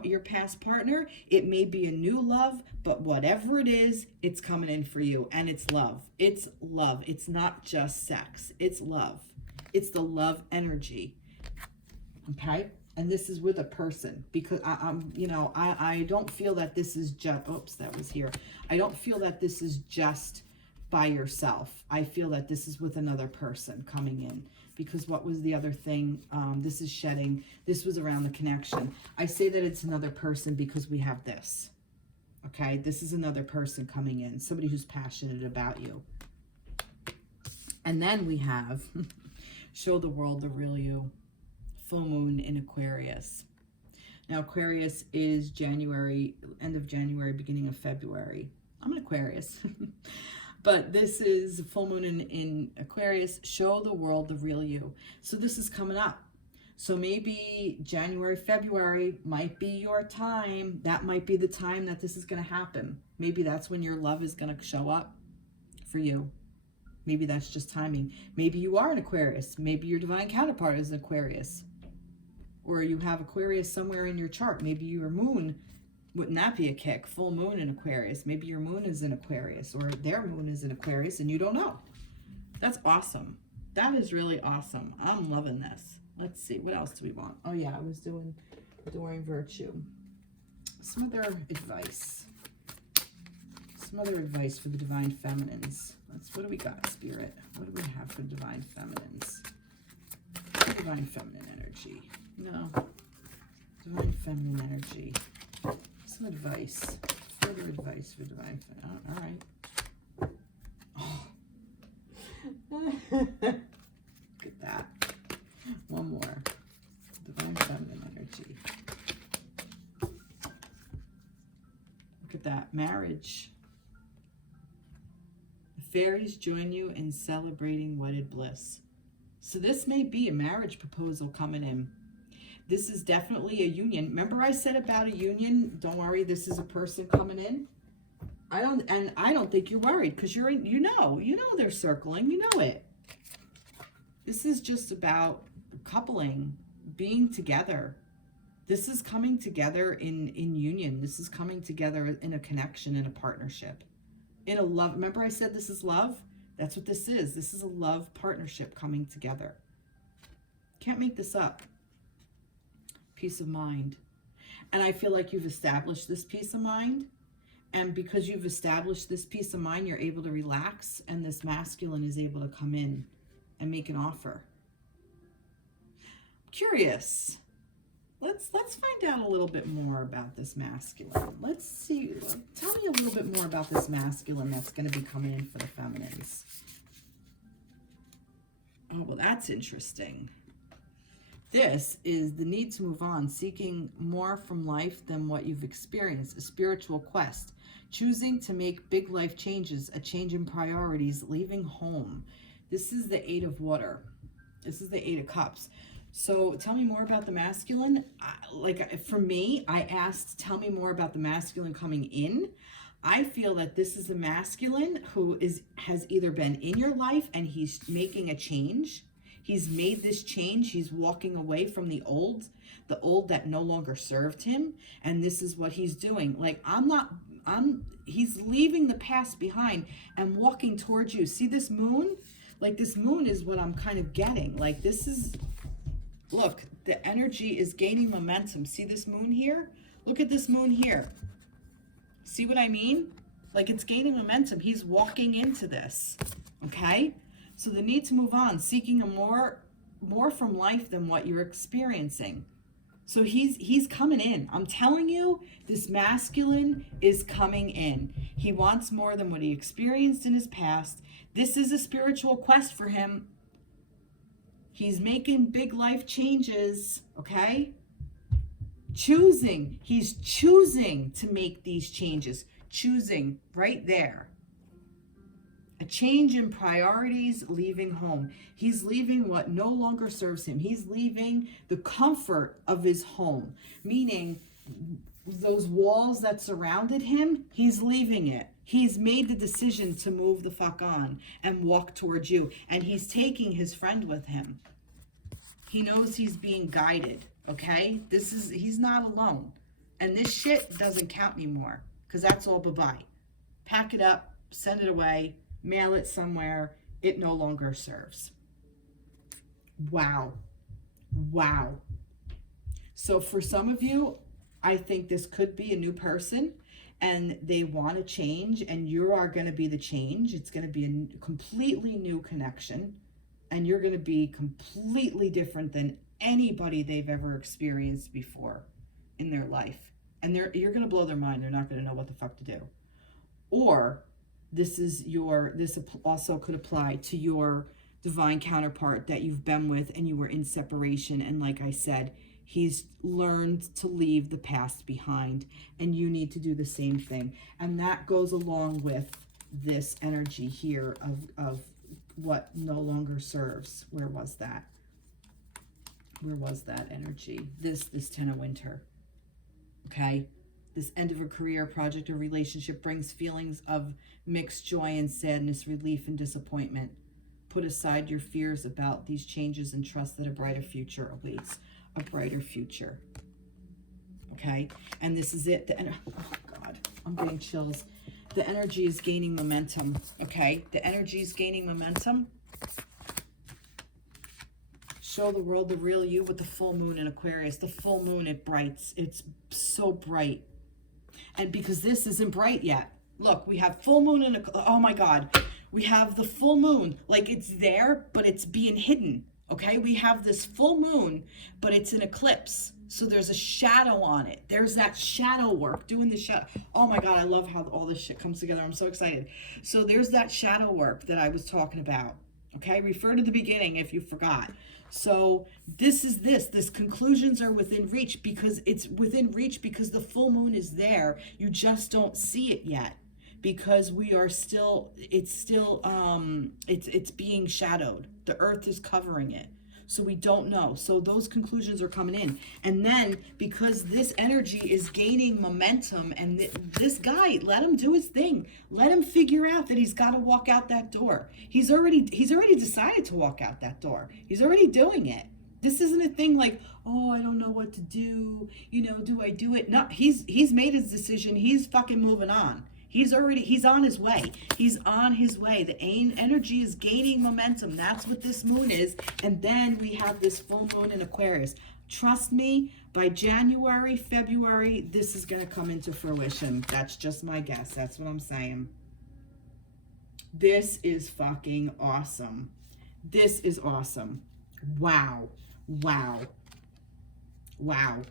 your past partner, it may be a new love, but whatever it is, it's coming in for you. And it's love. It's love. It's not just sex. It's love. It's the love energy. Okay? And this is with a person, because I don't feel that this is just, oops, that was here. I don't feel that this is just by yourself. I feel that this is with another person coming in, because what was the other thing? This is shedding. This was around the connection. I say that it's another person because we have this. Okay, this is another person coming in, somebody who's passionate about you. And then we have show the world the real you. Full moon in Aquarius. Now Aquarius is January, end of January, beginning of February. I'm an Aquarius. But this is full moon in Aquarius. Show the world the real you. So this is coming up. So maybe January, February might be your time. That might be the time that this is going to happen. Maybe that's when your love is going to show up for you. Maybe that's just timing. Maybe you are an Aquarius. Maybe your divine counterpart is an Aquarius. Or you have Aquarius somewhere in your chart. Maybe your moon, wouldn't that be a kick? Full moon in Aquarius. Maybe your moon is in Aquarius, or their moon is in Aquarius and you don't know. That's awesome. That is really awesome. I'm loving this. Let's see. What else do we want? Oh yeah, I was doing Doreen Virtue. Some other advice. Some other advice for the divine feminines. What do we got, Spirit? What do we have for divine feminines? Divine feminine energy. No. Divine feminine energy. Some advice. Further advice for divine feminine. All right. Oh. Look at that. One more. Divine feminine energy. Look at that. Marriage. Fairies join you in celebrating wedded bliss. So this may be a marriage proposal coming in. This is definitely a union. Remember I said about a union, don't worry, this is a person coming in. I don't think you're worried, because you know they're circling, you know it. This is just about coupling, being together. This is coming together in union. This is coming together in a connection, in a partnership. In a love. Remember I said this is love? That's what this is. This is a love partnership coming together. Can't make this up. Peace of mind. And I feel like you've established this peace of mind. And because you've established this peace of mind, you're able to relax, and this masculine is able to come in and make an offer. I'm curious. Let's find out a little bit more about this masculine. Let's see. Tell me a little bit more about this masculine that's going to be coming in for the feminines. Oh, well, that's interesting. This is the need to move on, seeking more from life than what you've experienced, a spiritual quest, choosing to make big life changes, a change in priorities, leaving home. This is the 8 of water. This is the 8 of cups. So tell me more about the masculine. For me, I asked, tell me more about the masculine coming in. I feel that this is a masculine who has either been in your life and he's making a change. He's made this change. He's walking away from the old that no longer served him. And this is what he's doing. He's leaving the past behind and walking towards you. See this moon? Like this moon is what I'm kind of getting. Like this is look, the energy is gaining momentum. See this moon here? Look at this moon here. See what I mean? Like, it's gaining momentum. He's walking into this, okay? So the need to move on, seeking a more from life than what you're experiencing. So he's coming in. I'm telling you, this masculine is coming in. He wants more than what he experienced in his past. This is a spiritual quest for him. He's making big life changes, okay? He's choosing to make these changes. Choosing right there. A change in priorities, leaving home. He's leaving what no longer serves him. He's leaving the comfort of his home, meaning those walls that surrounded him, he's leaving it. He's made the decision to move the fuck on and walk towards you. And he's taking his friend with him. He knows he's being guided, okay? He's not alone. And this shit doesn't count anymore, because that's all bye-bye. Pack it up, send it away, mail it somewhere. It no longer serves. Wow. Wow. So for some of you, I think this could be a new person and they want to change, and you are going to be the change. It's going to be a completely new connection, and you're going to be completely different than anybody they've ever experienced before in their life. And you're going to blow their mind. They're not going to know what the fuck to do. Or this also could apply to your divine counterpart that you've been with and you were in separation. And like I said, he's learned to leave the past behind, and you need to do the same thing. And that goes along with this energy here of what no longer serves. Where was that? Where was that energy? This 10 of winter. Okay? This end of a career, project, or relationship brings feelings of mixed joy and sadness, relief and disappointment. Put aside your fears about these changes and trust that a brighter future awaits. A brighter future. Okay? And this is it. Oh, God. I'm getting chills. The energy is gaining momentum. Okay? The energy is gaining momentum. Show the world the real you with the full moon in Aquarius. The full moon, it brights. It's so bright. And because this isn't bright yet. Look, we have full moon in oh my God. We have the full moon. Like, it's there, but it's being hidden. Okay? We have this full moon, but it's an eclipse. So there's a shadow on it. There's that shadow work, doing the shadow. Oh my God, I love how all this shit comes together. I'm so excited. So there's that shadow work that I was talking about. Okay? Refer to the beginning if you forgot. So this conclusions are within reach, because it's within reach because the full moon is there. You just don't see it yet because it's being shadowed. The earth is covering it. So we don't know. So those conclusions are coming in. And then because this energy is gaining momentum, and this guy, let him do his thing. Let him figure out that he's got to walk out that door. He's already decided to walk out that door. He's already doing it. This isn't a thing like, oh, I don't know what to do. Do I do it? No, he's made his decision. He's fucking moving on. He's on his way. He's on his way. The energy is gaining momentum. That's what this moon is. And then we have this full moon in Aquarius. Trust me, by January, February, this is going to come into fruition. That's just my guess. That's what I'm saying. This is fucking awesome. This is awesome. Wow. Wow. Wow.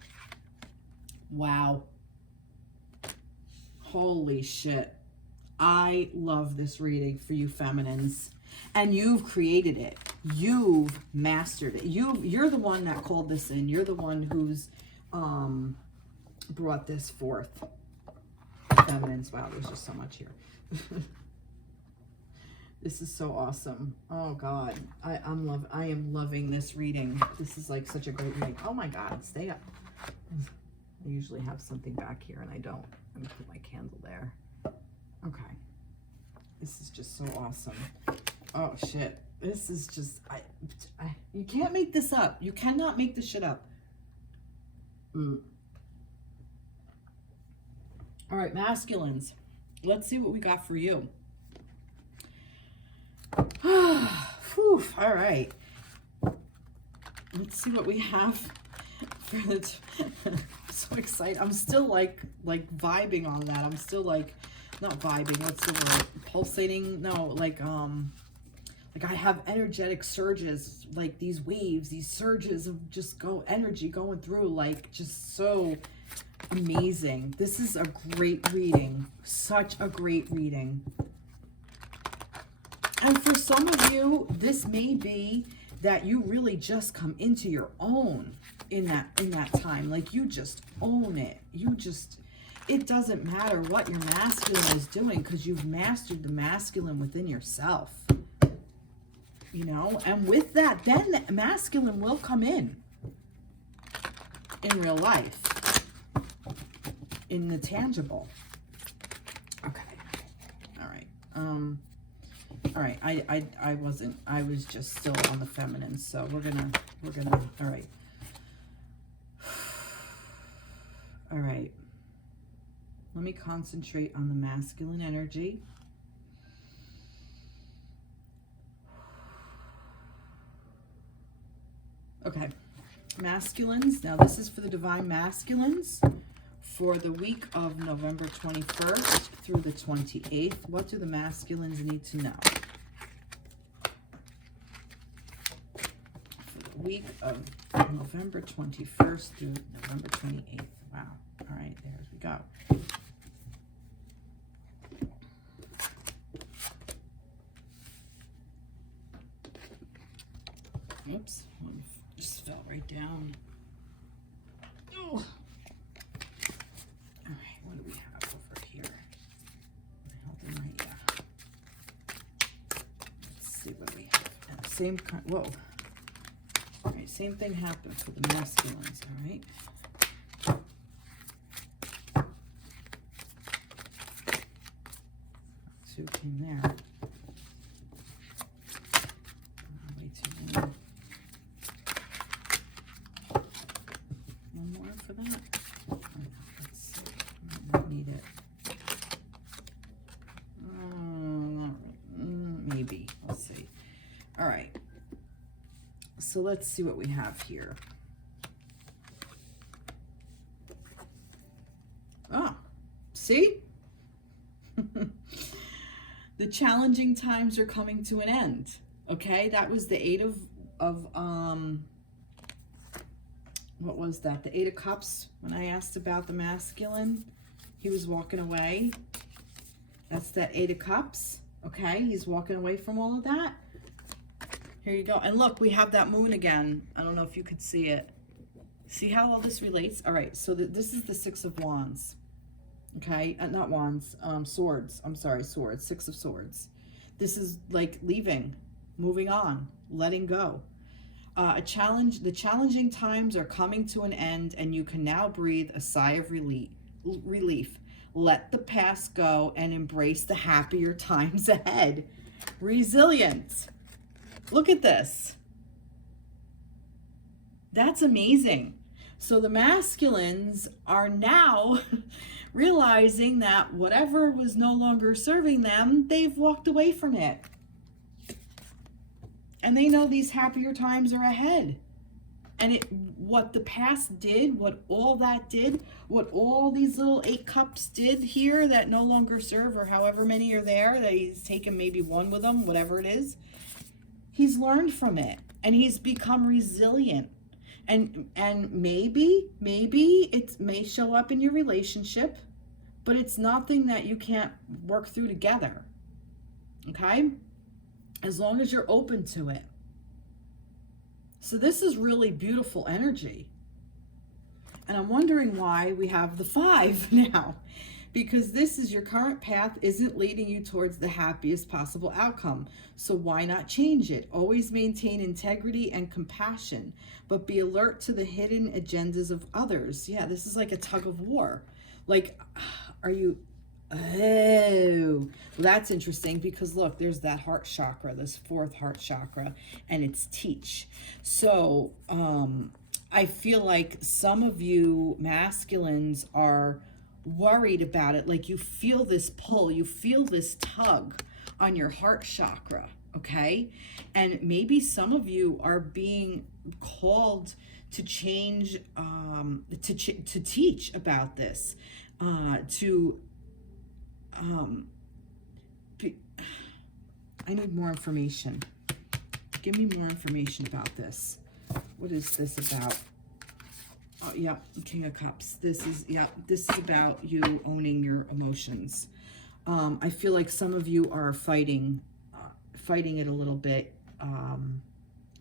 Wow. Holy shit. I love this reading for you feminines. And you've created it. You've mastered it. You're the one that called this in. You're the one who's brought this forth. Feminines. Wow, there's just so much here. This is so awesome. Oh God. I am loving this reading. This is like such a great reading. Oh my God, stay up. I usually have something back here and I don't. I'm gonna put my candle there. Okay. This is just so awesome. Oh shit. This is just, you can't make this up. You cannot make this shit up. All right, masculines. Let's see what we got for you. Whew, all right. Let's see what we have for the I'm so excited. I'm still like vibing on that. I'm still like, not vibing, what's the word? Pulsating? No, like I have energetic surges, like these waves, these surges of just energy going through, like just so amazing. This is a great reading. Such a great reading. And for some of you, this may be that you really just come into your own in that time. Like you just own it. It doesn't matter what your masculine is doing, because you've mastered the masculine within yourself. You know, and with that, then the masculine will come in real life, in the tangible. Okay. All right. All right. I was just still on the feminine. So we're gonna, all right. All right. Let me concentrate on the masculine energy. Okay, masculines. Now this is for the divine masculines for the week of November 21st through the 28th. What do the masculines need to know? For the week of November 21st through November 28th. Wow. All right, there we go. Oops. Just fell right down. Oh. All right, what do we have over here? Hold them right, yeah. Let's see what we have. And same kind. Whoa. All right, same thing happened for the masculines. All right. Two came there. Way too long. For that, let's see. I might not need it. Maybe. Let's see. All right. So let's see what we have here. Oh, see? The challenging times are coming to an end. Okay, that was the Eight of what was that? The Eight of Cups. When I asked about the masculine, he was walking away. That's that Eight of Cups. Okay, he's walking away from all of that. Here you go. And look, we have that moon again. I don't know if you could see it. See how all this relates? All right, so this is the Six of Wands. Okay, not wands, swords. I'm sorry, swords. Six of Swords. This is like leaving, moving on, letting go. The challenging times are coming to an end, and you can now breathe a sigh of relief. Let the past go and embrace the happier times ahead. Resilience. Look at this. That's amazing. So the masculines are now realizing that whatever was no longer serving them, they've walked away from it. And they know these happier times are ahead. And what the past did, what all that did, what all these little 8 cups did here that no longer serve, or however many are there, that he's taken maybe one with him, whatever it is, he's learned from it. And he's become resilient. And maybe it may show up in your relationship, but it's nothing that you can't work through together. Okay? As long as you're open to it. So this is really beautiful energy. And I'm wondering why we have the 5 now. Because this is your current path isn't leading you towards the happiest possible outcome. So why not change it? Always maintain integrity and compassion, but be alert to the hidden agendas of others. Yeah, this is like a tug of war. Like, are you... Oh, well, that's interesting, because look, there's that heart chakra, this 4th heart chakra, and it's teach. So I feel like some of you masculines are worried about it. Like, you feel this pull, you feel this tug on your heart chakra, okay? And maybe some of you are being called to change, to teach about this, I need more information. Give me more information about this. What is this about? Oh, yeah, King of Cups. This is about you owning your emotions. I feel like some of you are fighting it a little bit.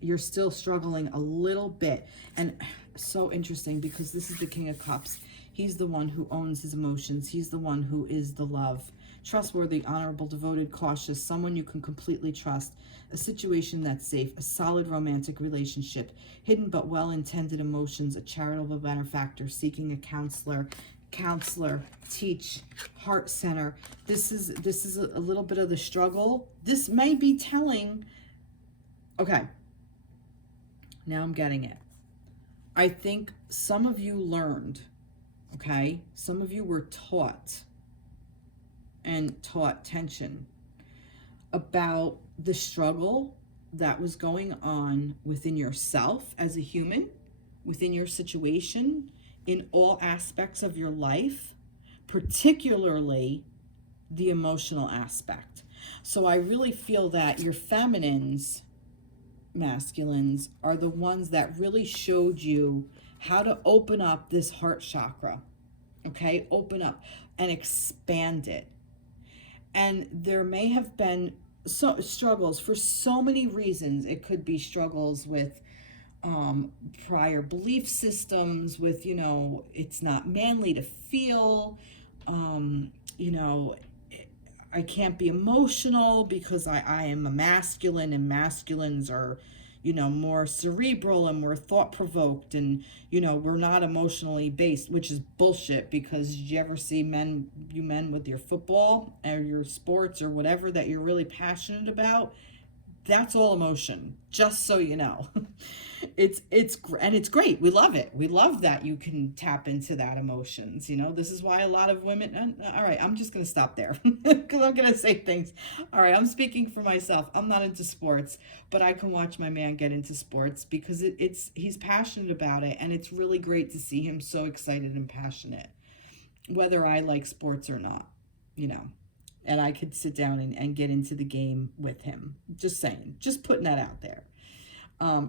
You're still struggling a little bit. And so interesting, because this is the King of Cups. He's the one who owns his emotions. He's the one who is the love. Trustworthy, honorable, devoted, cautious, someone you can completely trust, a situation that's safe, a solid romantic relationship, hidden but well-intended emotions, a charitable benefactor, seeking a counselor, teach, heart center. This is a little bit of the struggle. This may be telling, okay, now I'm getting it. I think some of you learned, okay? Some of you were taught tension about the struggle that was going on within yourself as a human, within your situation, in all aspects of your life, particularly the emotional aspect. So I really feel that your feminines, masculines, are the ones that really showed you how to open up this heart chakra, okay? Open up and expand it. And there may have been struggles for so many reasons. It could be struggles with prior belief systems, with, it's not manly to feel, I can't be emotional because I am a masculine, and masculines are, more cerebral and more thought-provoked, and, we're not emotionally based, which is bullshit, because you ever see you men with your football or your sports or whatever that you're really passionate about? That's all emotion, just so you know. It's great. We love it. We love that you can tap into that emotions. This is why a lot of women, all right, I'm just going to stop there because I'm going to say things. All right, I'm speaking for myself. I'm not into sports, but I can watch my man get into sports because he's passionate about it, and it's really great to see him so excited and passionate, whether I like sports or not, and I could sit down and get into the game with him. Just saying, just putting that out there.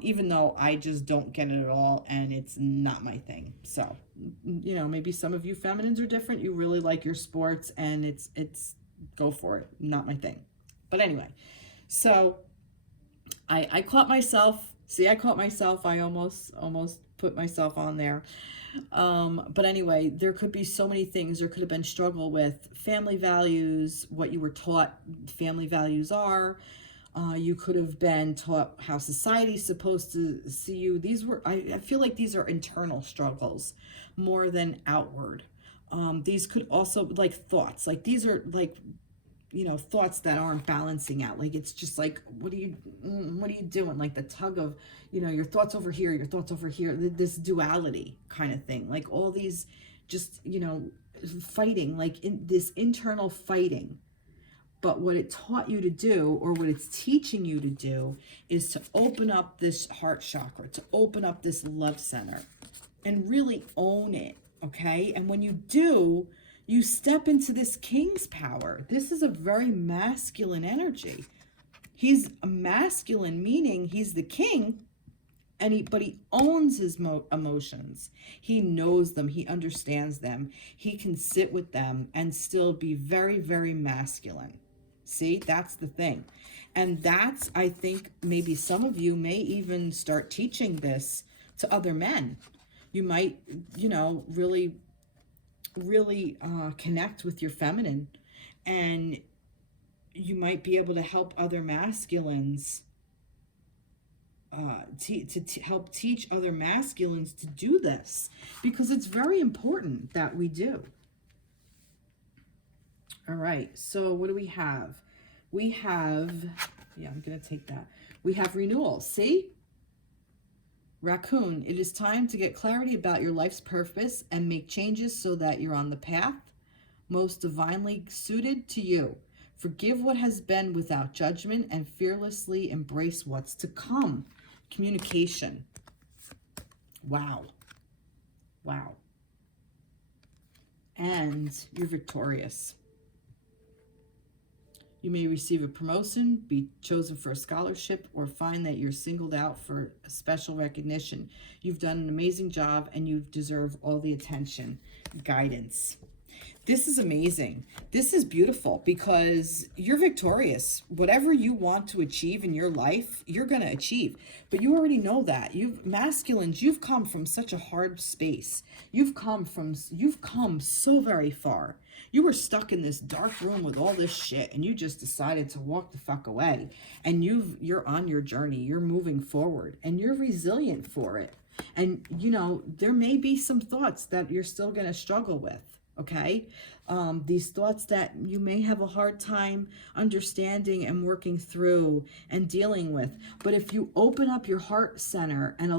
Even though I just don't get it at all, and it's not my thing. So, maybe some of you feminines are different. You really like your sports, and it's go for it. Not my thing. But anyway, so I caught myself. See, I caught myself. I almost put myself on there. But anyway, there could be so many things. There could have been struggle with family values, what you were taught family values are. You could have been taught how society's supposed to see you. I feel like these are internal struggles more than outward. These could also, like, thoughts. Like, these are, like, thoughts that aren't balancing out. Like, it's just like, what are you doing? Like the tug of, your thoughts over here, your thoughts over here, this duality kind of thing. Like all these just, fighting, like in this internal fighting. But what it taught you to do, or what it's teaching you to do, is to open up this heart chakra, to open up this love center and really own it, okay? And when you do, you step into this king's power. This is a very masculine energy. He's a masculine, meaning he's the king, but he owns his emotions. He knows them. He understands them. He can sit with them and still be very, very masculine. See, that's the thing. And that's, I think, maybe some of you may even start teaching this to other men. You might, really connect with your feminine, and you might be able to help other masculines, to help teach other masculines to do this, because it's very important that we do. All right, so what do we have? We have, I'm going to take that. We have renewal. See? Raccoon, it is time to get clarity about your life's purpose and make changes so that you're on the path most divinely suited to you. Forgive what has been without judgment and fearlessly embrace what's to come. Communication. Wow. Wow. And you're victorious. You may receive a promotion, be chosen for a scholarship, or find that you're singled out for a special recognition. You've done an amazing job and you deserve all the attention. Guidance. This is amazing. This is beautiful because you're victorious. Whatever you want to achieve in your life, you're going to achieve. But you already know that. Masculines, you've come from such a hard space. You've come so very far. You were stuck in this dark room with all this shit and you just decided to walk the fuck away. And you're on your journey. You're moving forward and you're resilient for it. And, you know, there may be some thoughts that you're still going to struggle with. Okay, these thoughts that you may have a hard time understanding and working through and dealing with. But if you open up your heart center and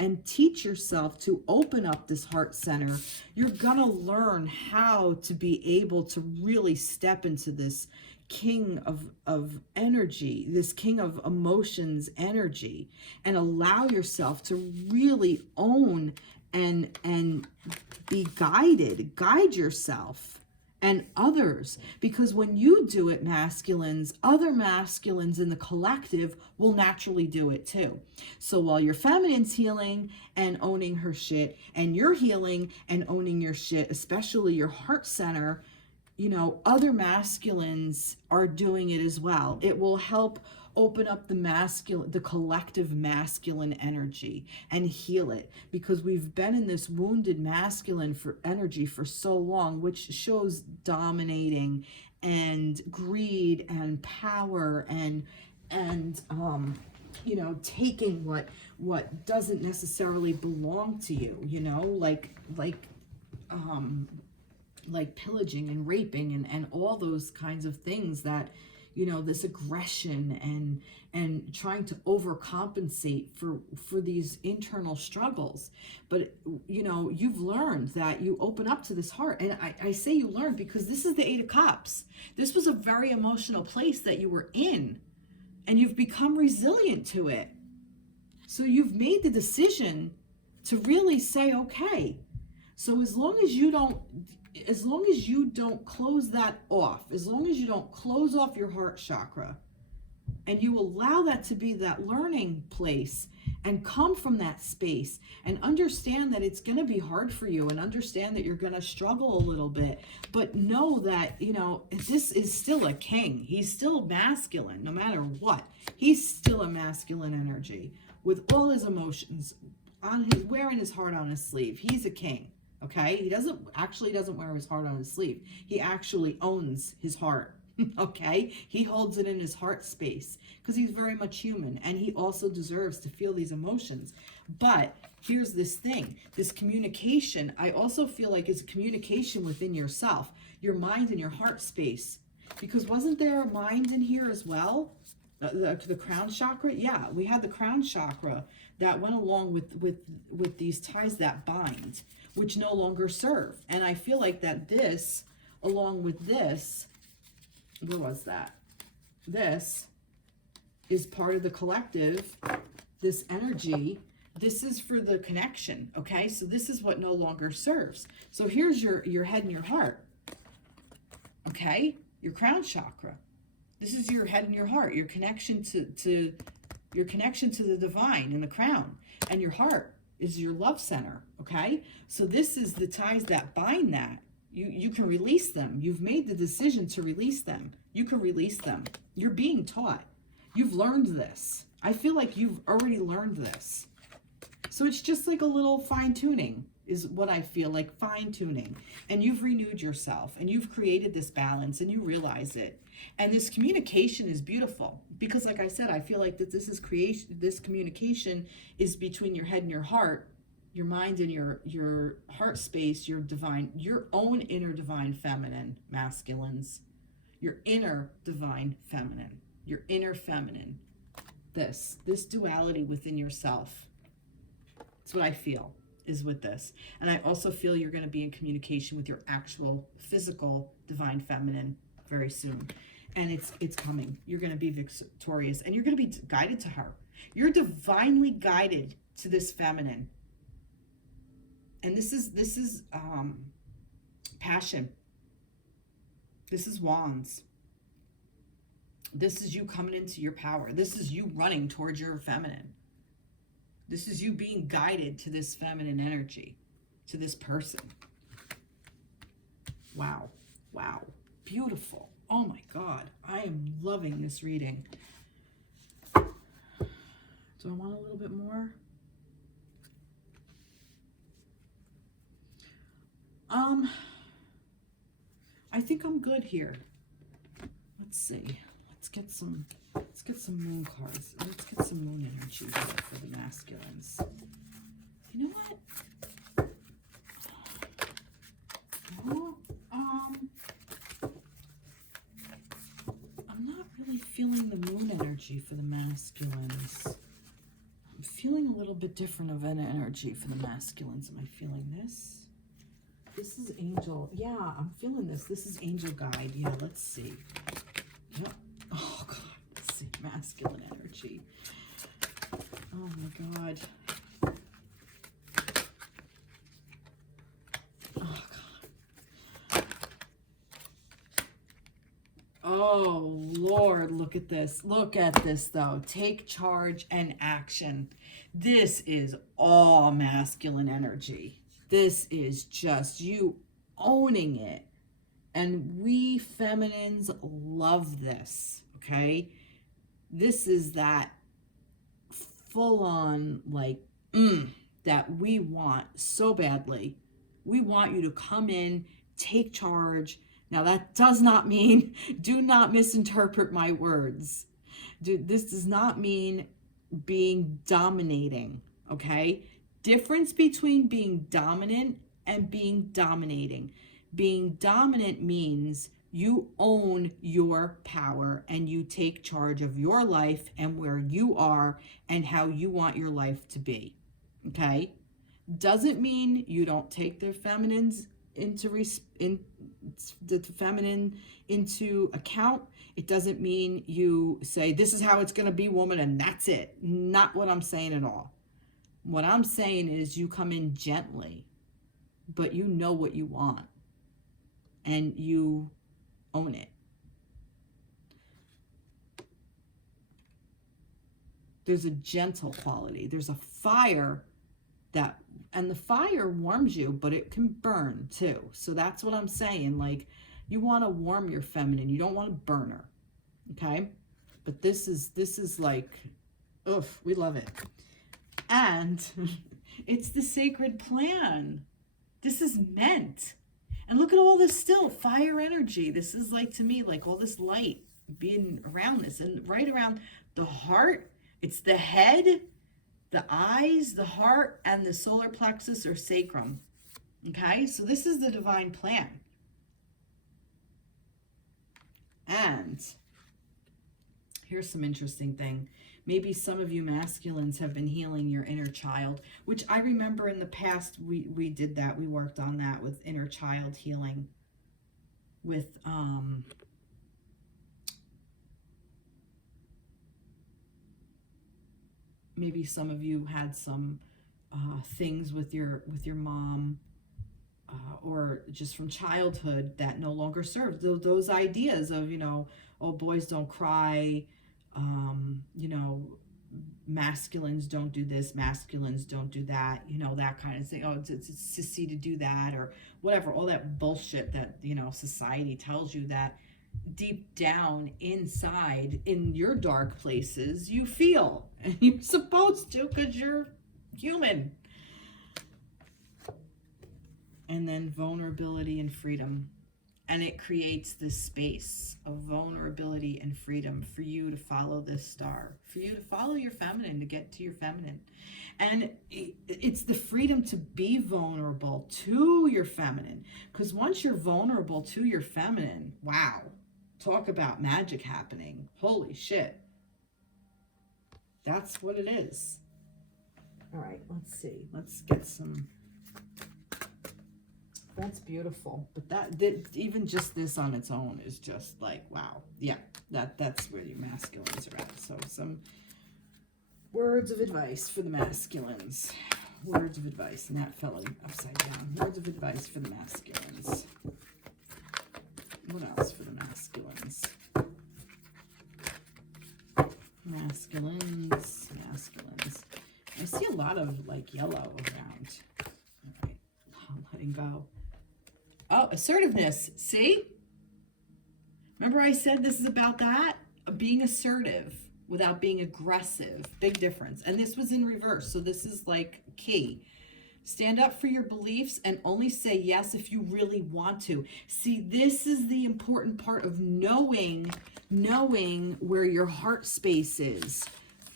and teach yourself to open up this heart center, you're gonna learn how to be able to really step into this king of energy, this king of emotions energy, and allow yourself to really own and be guide yourself and others, because when you do it, masculines, other masculines in the collective will naturally do it too. So while your feminine's healing and owning her shit, and you're healing and owning your shit, especially your heart center, you know, other masculines are doing it as well. It will help open up the collective masculine energy and heal it, because we've been in this wounded masculine energy for so long, which shows dominating and greed and power and you know, taking what doesn't necessarily belong to you, you know, like pillaging and raping and all those kinds of things that, you know, this aggression and trying to overcompensate for these internal struggles. But, you know, you've learned that you open up to this heart. And I say you learned because this is the Eight of Cups. This was a very emotional place that you were in, and you've become resilient to it. So you've made the decision to really say, okay, so as long as you don't close that off, as long as you don't close off your heart chakra, and you allow that to be that learning place and come from that space and understand that it's going to be hard for you and understand that you're going to struggle a little bit, but know that, you know, this is still a king. He's still masculine no matter what. He's still a masculine energy with all his emotions wearing his heart on his sleeve. He's a king. Okay, he doesn't wear his heart on his sleeve. He actually owns his heart. Okay, he holds it in his heart space because he's very much human, and he also deserves to feel these emotions. But here's this thing, this communication, I also feel like is communication within yourself, your mind and your heart space. Because wasn't there a mind in here as well? The crown chakra? Yeah, we had the crown chakra that went along with these ties that bind, which no longer serve. And I feel like that this, along with this, where was that? This is part of the collective, this energy. This is for the connection, okay? So this is what no longer serves. So here's your head and your heart, okay? Your crown chakra. This is your head and your heart, your connection to the divine and the crown. And your heart is your love center, okay? So this is the ties that bind that. You can release them. You've made the decision to release them. You can release them. You're being taught. You've learned this. I feel like you've already learned this. So it's just like a little fine-tuning is what I feel like, fine-tuning. And you've renewed yourself and you've created this balance and you realize it. And this communication is beautiful because, like I said, I feel like that this communication is between your head and your heart, your mind and your heart space, your own inner divine feminine, masculines, your inner divine feminine, your inner feminine, this duality within yourself. That's what I feel is with this. And I also feel you're going to be in communication with your actual physical divine feminine very soon. And it's coming. You're going to be victorious, and you're going to be guided to her. You're divinely guided to this feminine. And this is passion. This is wands. This is you coming into your power. This is you running towards your feminine. This is you being guided to this feminine energy, to this person. Wow. Wow. Beautiful. Oh my God. I am loving this reading. Do I want a little bit more? I think I'm good here. Let's see. Let's get some moon cards. Let's get some moon energy here for the masculines. You know what? Oh, I'm not really feeling the moon energy for the masculines. I'm feeling a little bit different of an energy for the masculines. Am I feeling this? This is angel. Yeah, I'm feeling this. This is angel guide. Yeah, let's see. Yep. Oh, God. Let's see. Masculine energy. Oh, my God. Oh, God. Oh, Lord. Look at this. Look at this, though. Take charge and action. This is all masculine energy. This is just you owning it. And we feminines love this, okay? This is that full-on, like, that we want so badly. We want you to come in, take charge. Now, that does not mean, do not misinterpret my words. This does not mean being dominating, okay? Difference between being dominant and being dominating. Being dominant means you own your power and you take charge of your life and where you are and how you want your life to be. Okay? Doesn't mean you don't take the feminines the feminine into account. It doesn't mean you say, this is how it's going to be, woman, and that's it. Not what I'm saying at all. What I'm saying is you come in gently, but you know what you want and you own it. There's a gentle quality. There's a fire and the fire warms you, but it can burn too. So that's what I'm saying. Like, you want to warm your feminine. You don't want to burn her. Okay? But this is like, oof, we love it. And it's the sacred plan. This is meant. And look at all this still fire energy. This is like, to me, like all this light being around this and right around the heart. It's the head, the eyes, the heart, and the solar plexus or sacrum. Okay, so this is the divine plan. And here's some interesting thing. Maybe some of you masculines have been healing your inner child, which I remember in the past we did that. We worked on that with inner child healing. With maybe some of you had some things with your mom or just from childhood that no longer serve. Those ideas of, you know, oh, boys don't cry, you know, masculines don't do this, masculines don't do that, you know, that kind of thing. Oh, it's sissy to do that or whatever, all that bullshit that, you know, society tells you that deep down inside in your dark places you feel, and you're supposed to because you're human. And then vulnerability and freedom. And it creates this space of vulnerability and freedom for you to follow this star, for you to follow your feminine, to get to your feminine. And it's the freedom to be vulnerable to your feminine. Because once you're vulnerable to your feminine, wow, talk about magic happening. Holy shit. That's what it is. All right, let's see. Let's get some That's beautiful. But even just this on its own is just like, wow. Yeah, that's where your masculines are at. So some words of advice for the masculines. Words of advice. And that fell upside down. Words of advice for the masculines. What else for the masculines? Masculines. I see a lot of like yellow around. All right, I'm letting go. Oh, assertiveness. See? Remember I said this is about that? Being assertive without being aggressive. Big difference. And this was in reverse, so this is like key. Stand up for your beliefs and only say yes if you really want to. See, this is the important part of knowing where your heart space is.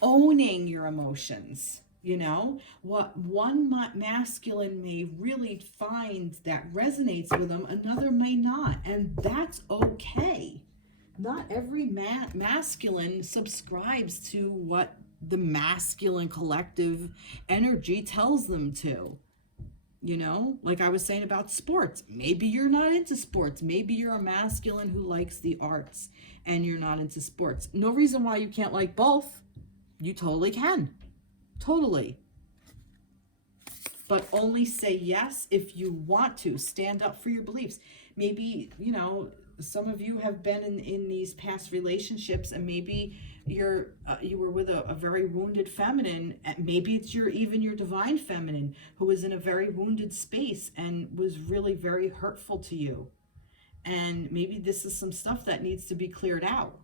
Owning your emotions. You know, what one masculine may really find that resonates with them, another may not. And that's okay. Not every masculine subscribes to what the masculine collective energy tells them to. You know, like I was saying about sports. Maybe you're not into sports. Maybe you're a masculine who likes the arts and you're not into sports. No reason why you can't like both. You totally can. Totally. But only say yes if you want to. Stand up for your beliefs. Maybe, you know, some of you have been in these past relationships, and maybe you were with a very wounded feminine. Maybe it's even your divine feminine who was in a very wounded space and was really very hurtful to you. And maybe this is some stuff that needs to be cleared out.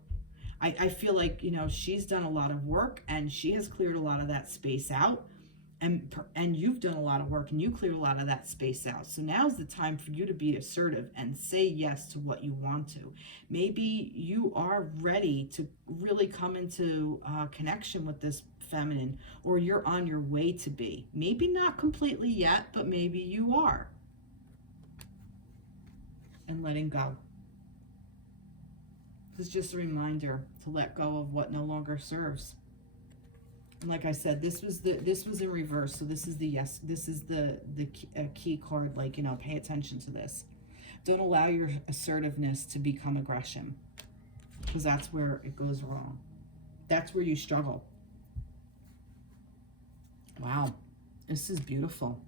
I feel like, you know, she's done a lot of work and she has cleared a lot of that space out, and you've done a lot of work and you cleared a lot of that space out. So now's the time for you to be assertive and say yes to what you want to. Maybe you are ready to really come into connection with this feminine, or you're on your way to be. Maybe not completely yet, but maybe you are. And letting go. This is just a reminder to let go of what no longer serves. And like I said, this was in reverse. So this is the yes. This is the key card. Like, you know, pay attention to this. Don't allow your assertiveness to become aggression, because that's where it goes wrong. That's where you struggle. Wow, this is beautiful.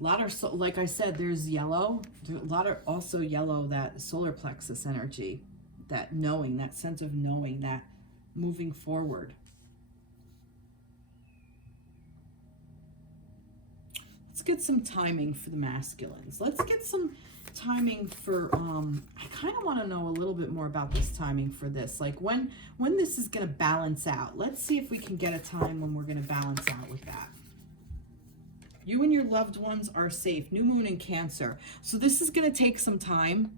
A lot of, like I said, there's yellow. There's a lot of also yellow, that solar plexus energy, that knowing, that sense of knowing, that moving forward. Let's get some timing for the masculines. Let's get some timing for, I kind of want to know a little bit more about this timing for this. Like when this is going to balance out. Let's see if we can get a time when we're going to balance out with that. You and your loved ones are safe. New moon in Cancer. So this is going to take some time.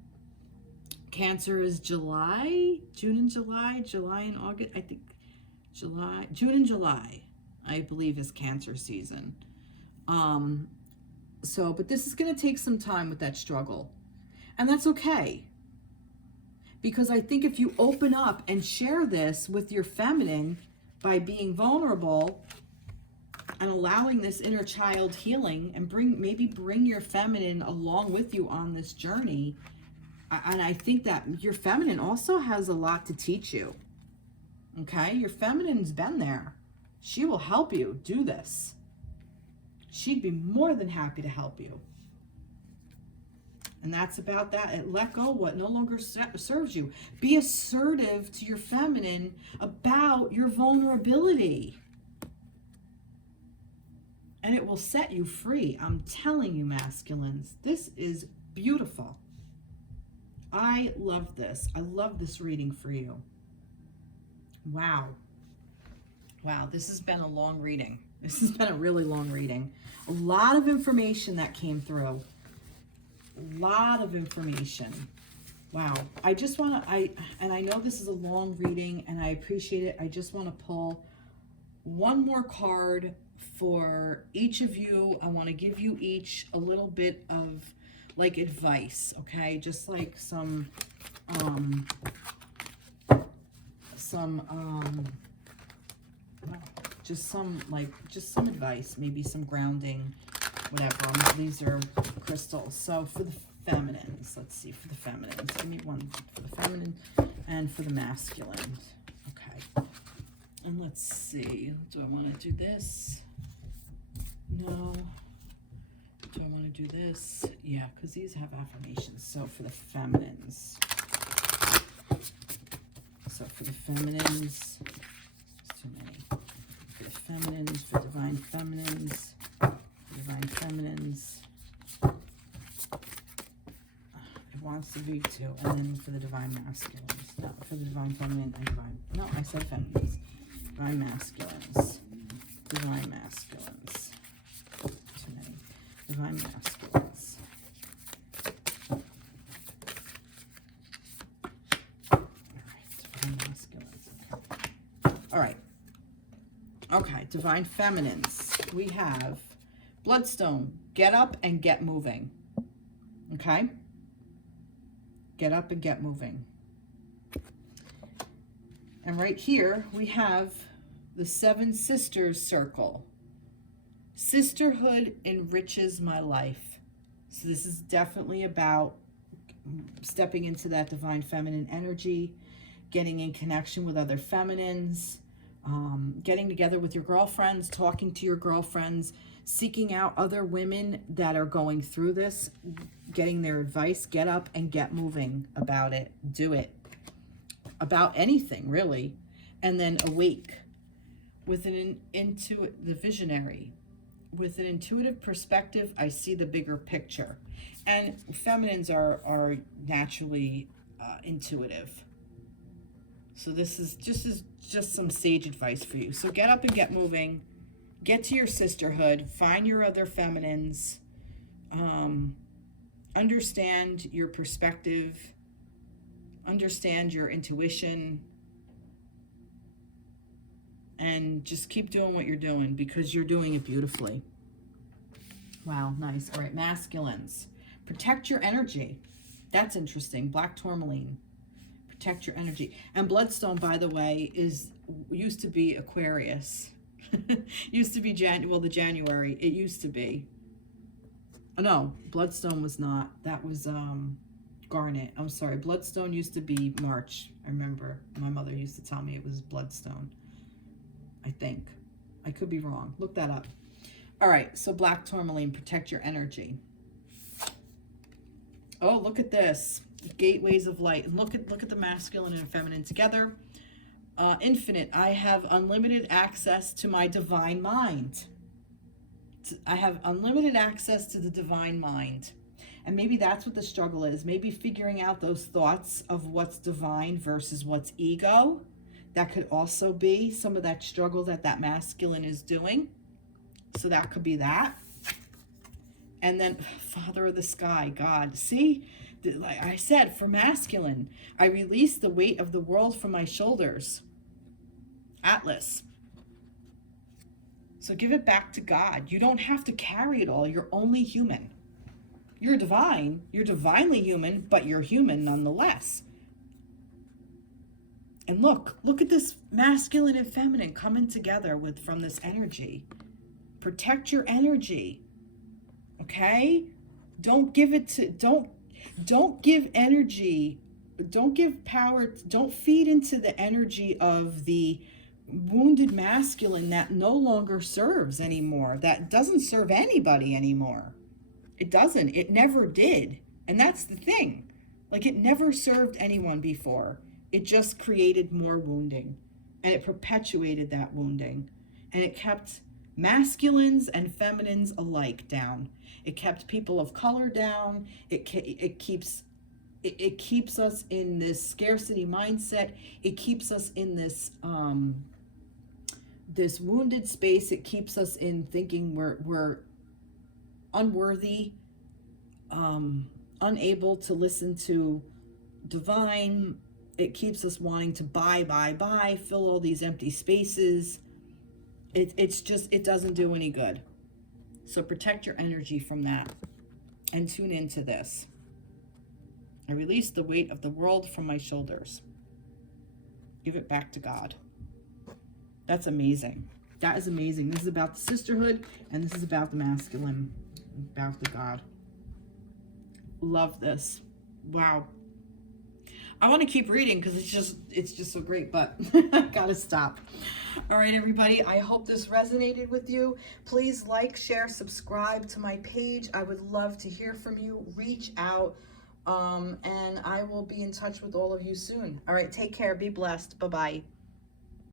Cancer is July, June and July, July and August. I think July, June and July, I believe, is Cancer season. But this is going to take some time with that struggle. And that's okay. Because I think if you open up and share this with your feminine by being vulnerable and allowing this inner child healing, and maybe bring your feminine along with you on this journey. And I think that your feminine also has a lot to teach you. Okay? Your feminine's been there. She will help you do this. She'd be more than happy to help you. And that's about that. Let go what no longer serves you. Be assertive to your feminine about your vulnerability. And it will set you free. I'm telling you, masculines, this is beautiful. I love this. I love this reading for you. Wow. Wow, this has been a long reading. This has been a really long reading. A lot of information that came through. A lot of information. Wow. I just want to, and I know this is a long reading and I appreciate it. I just want to pull one more card for each of you. I want to give you each a little bit of like advice, okay? Just like some advice, maybe some grounding, whatever. These are crystals. So for the feminines, let's see, for the feminines. Give me one for the feminine and for the masculine. Okay. And let's see. Do I want to do this? No. Do I want to do this? Yeah, because these have affirmations. So for the feminines. So for the feminines, there's too many. For the feminines, for divine feminines, divine feminines. It wants to be two. And then for the divine masculines. No, for the divine feminine and divine. No, I said feminines. Divine masculines. Divine masculines. Too many. Divine masculines. All right. Okay, divine feminines. We have Bloodstone. Get up and get moving. Okay? Get up and get moving. And right here, we have the Seven Sisters circle. Sisterhood enriches my life. So this is definitely about stepping into that divine feminine energy, getting in connection with other feminines, getting together with your girlfriends, talking to your girlfriends, seeking out other women that are going through this, getting their advice. Get up and get moving about it. Do it. About anything, really. And then awake. With the visionary. With an intuitive perspective, I see the bigger picture. And feminines are naturally intuitive. So this is just some sage advice for you. So get up and get moving. Get to your sisterhood. Find your other feminines. Understand your perspective. Understand your intuition. And just keep doing what you're doing because you're doing it beautifully. Wow, nice. All right, masculines. Protect your energy. That's interesting. Black Tourmaline. Protect your energy. And Bloodstone, by the way, used to be Aquarius. Used to be the January. It used to be. Oh, no, Bloodstone was not. That was Garnet. I'm sorry. Bloodstone used to be March. I remember my mother used to tell me it was Bloodstone. I think. I could be wrong. Look that up. All right, so Black Tourmaline, protect your energy. Oh, look at this. Gateways of light. And look at the masculine and feminine together. Infinite. I have unlimited access to my divine mind. I have unlimited access to the divine mind. And maybe that's what the struggle is. Maybe figuring out those thoughts of what's divine versus what's ego. That could also be some of that struggle that masculine is doing. So that could be that. And then Father of the Sky, God. See, like I said, for masculine, I release the weight of the world from my shoulders. Atlas. So give it back to God. You don't have to carry it all. You're only human. You're divine. You're divinely human, but you're human nonetheless. And look at this masculine and feminine coming together from this energy. Protect your energy. Okay? Don't give energy, don't give power, don't feed into the energy of the wounded masculine that no longer serves anymore, that doesn't serve anybody anymore. It doesn't. It never did. And that's the thing. Like, it never served anyone before. It just created more wounding, and it perpetuated that wounding, and it kept masculines and feminines alike down. It kept people of color down. It keeps us in this scarcity mindset. It keeps us in this this wounded space. It keeps us in thinking we're unworthy, unable to listen to divine. It keeps us wanting to buy, fill all these empty spaces. It doesn't do any good. So protect your energy from that and tune into this. I release the weight of the world from my shoulders. Give it back to God. That's amazing. That is amazing. This is about the sisterhood, and this is about the masculine. Bow to God. Love this. Wow. I want to keep reading because it's just so great, but I gotta stop. All right, everybody, I hope this resonated with you. Please like, share, subscribe to my page. I would love to hear from you. Reach out, and I will be in touch with all of you soon. All right, take care. Be blessed. Bye-bye.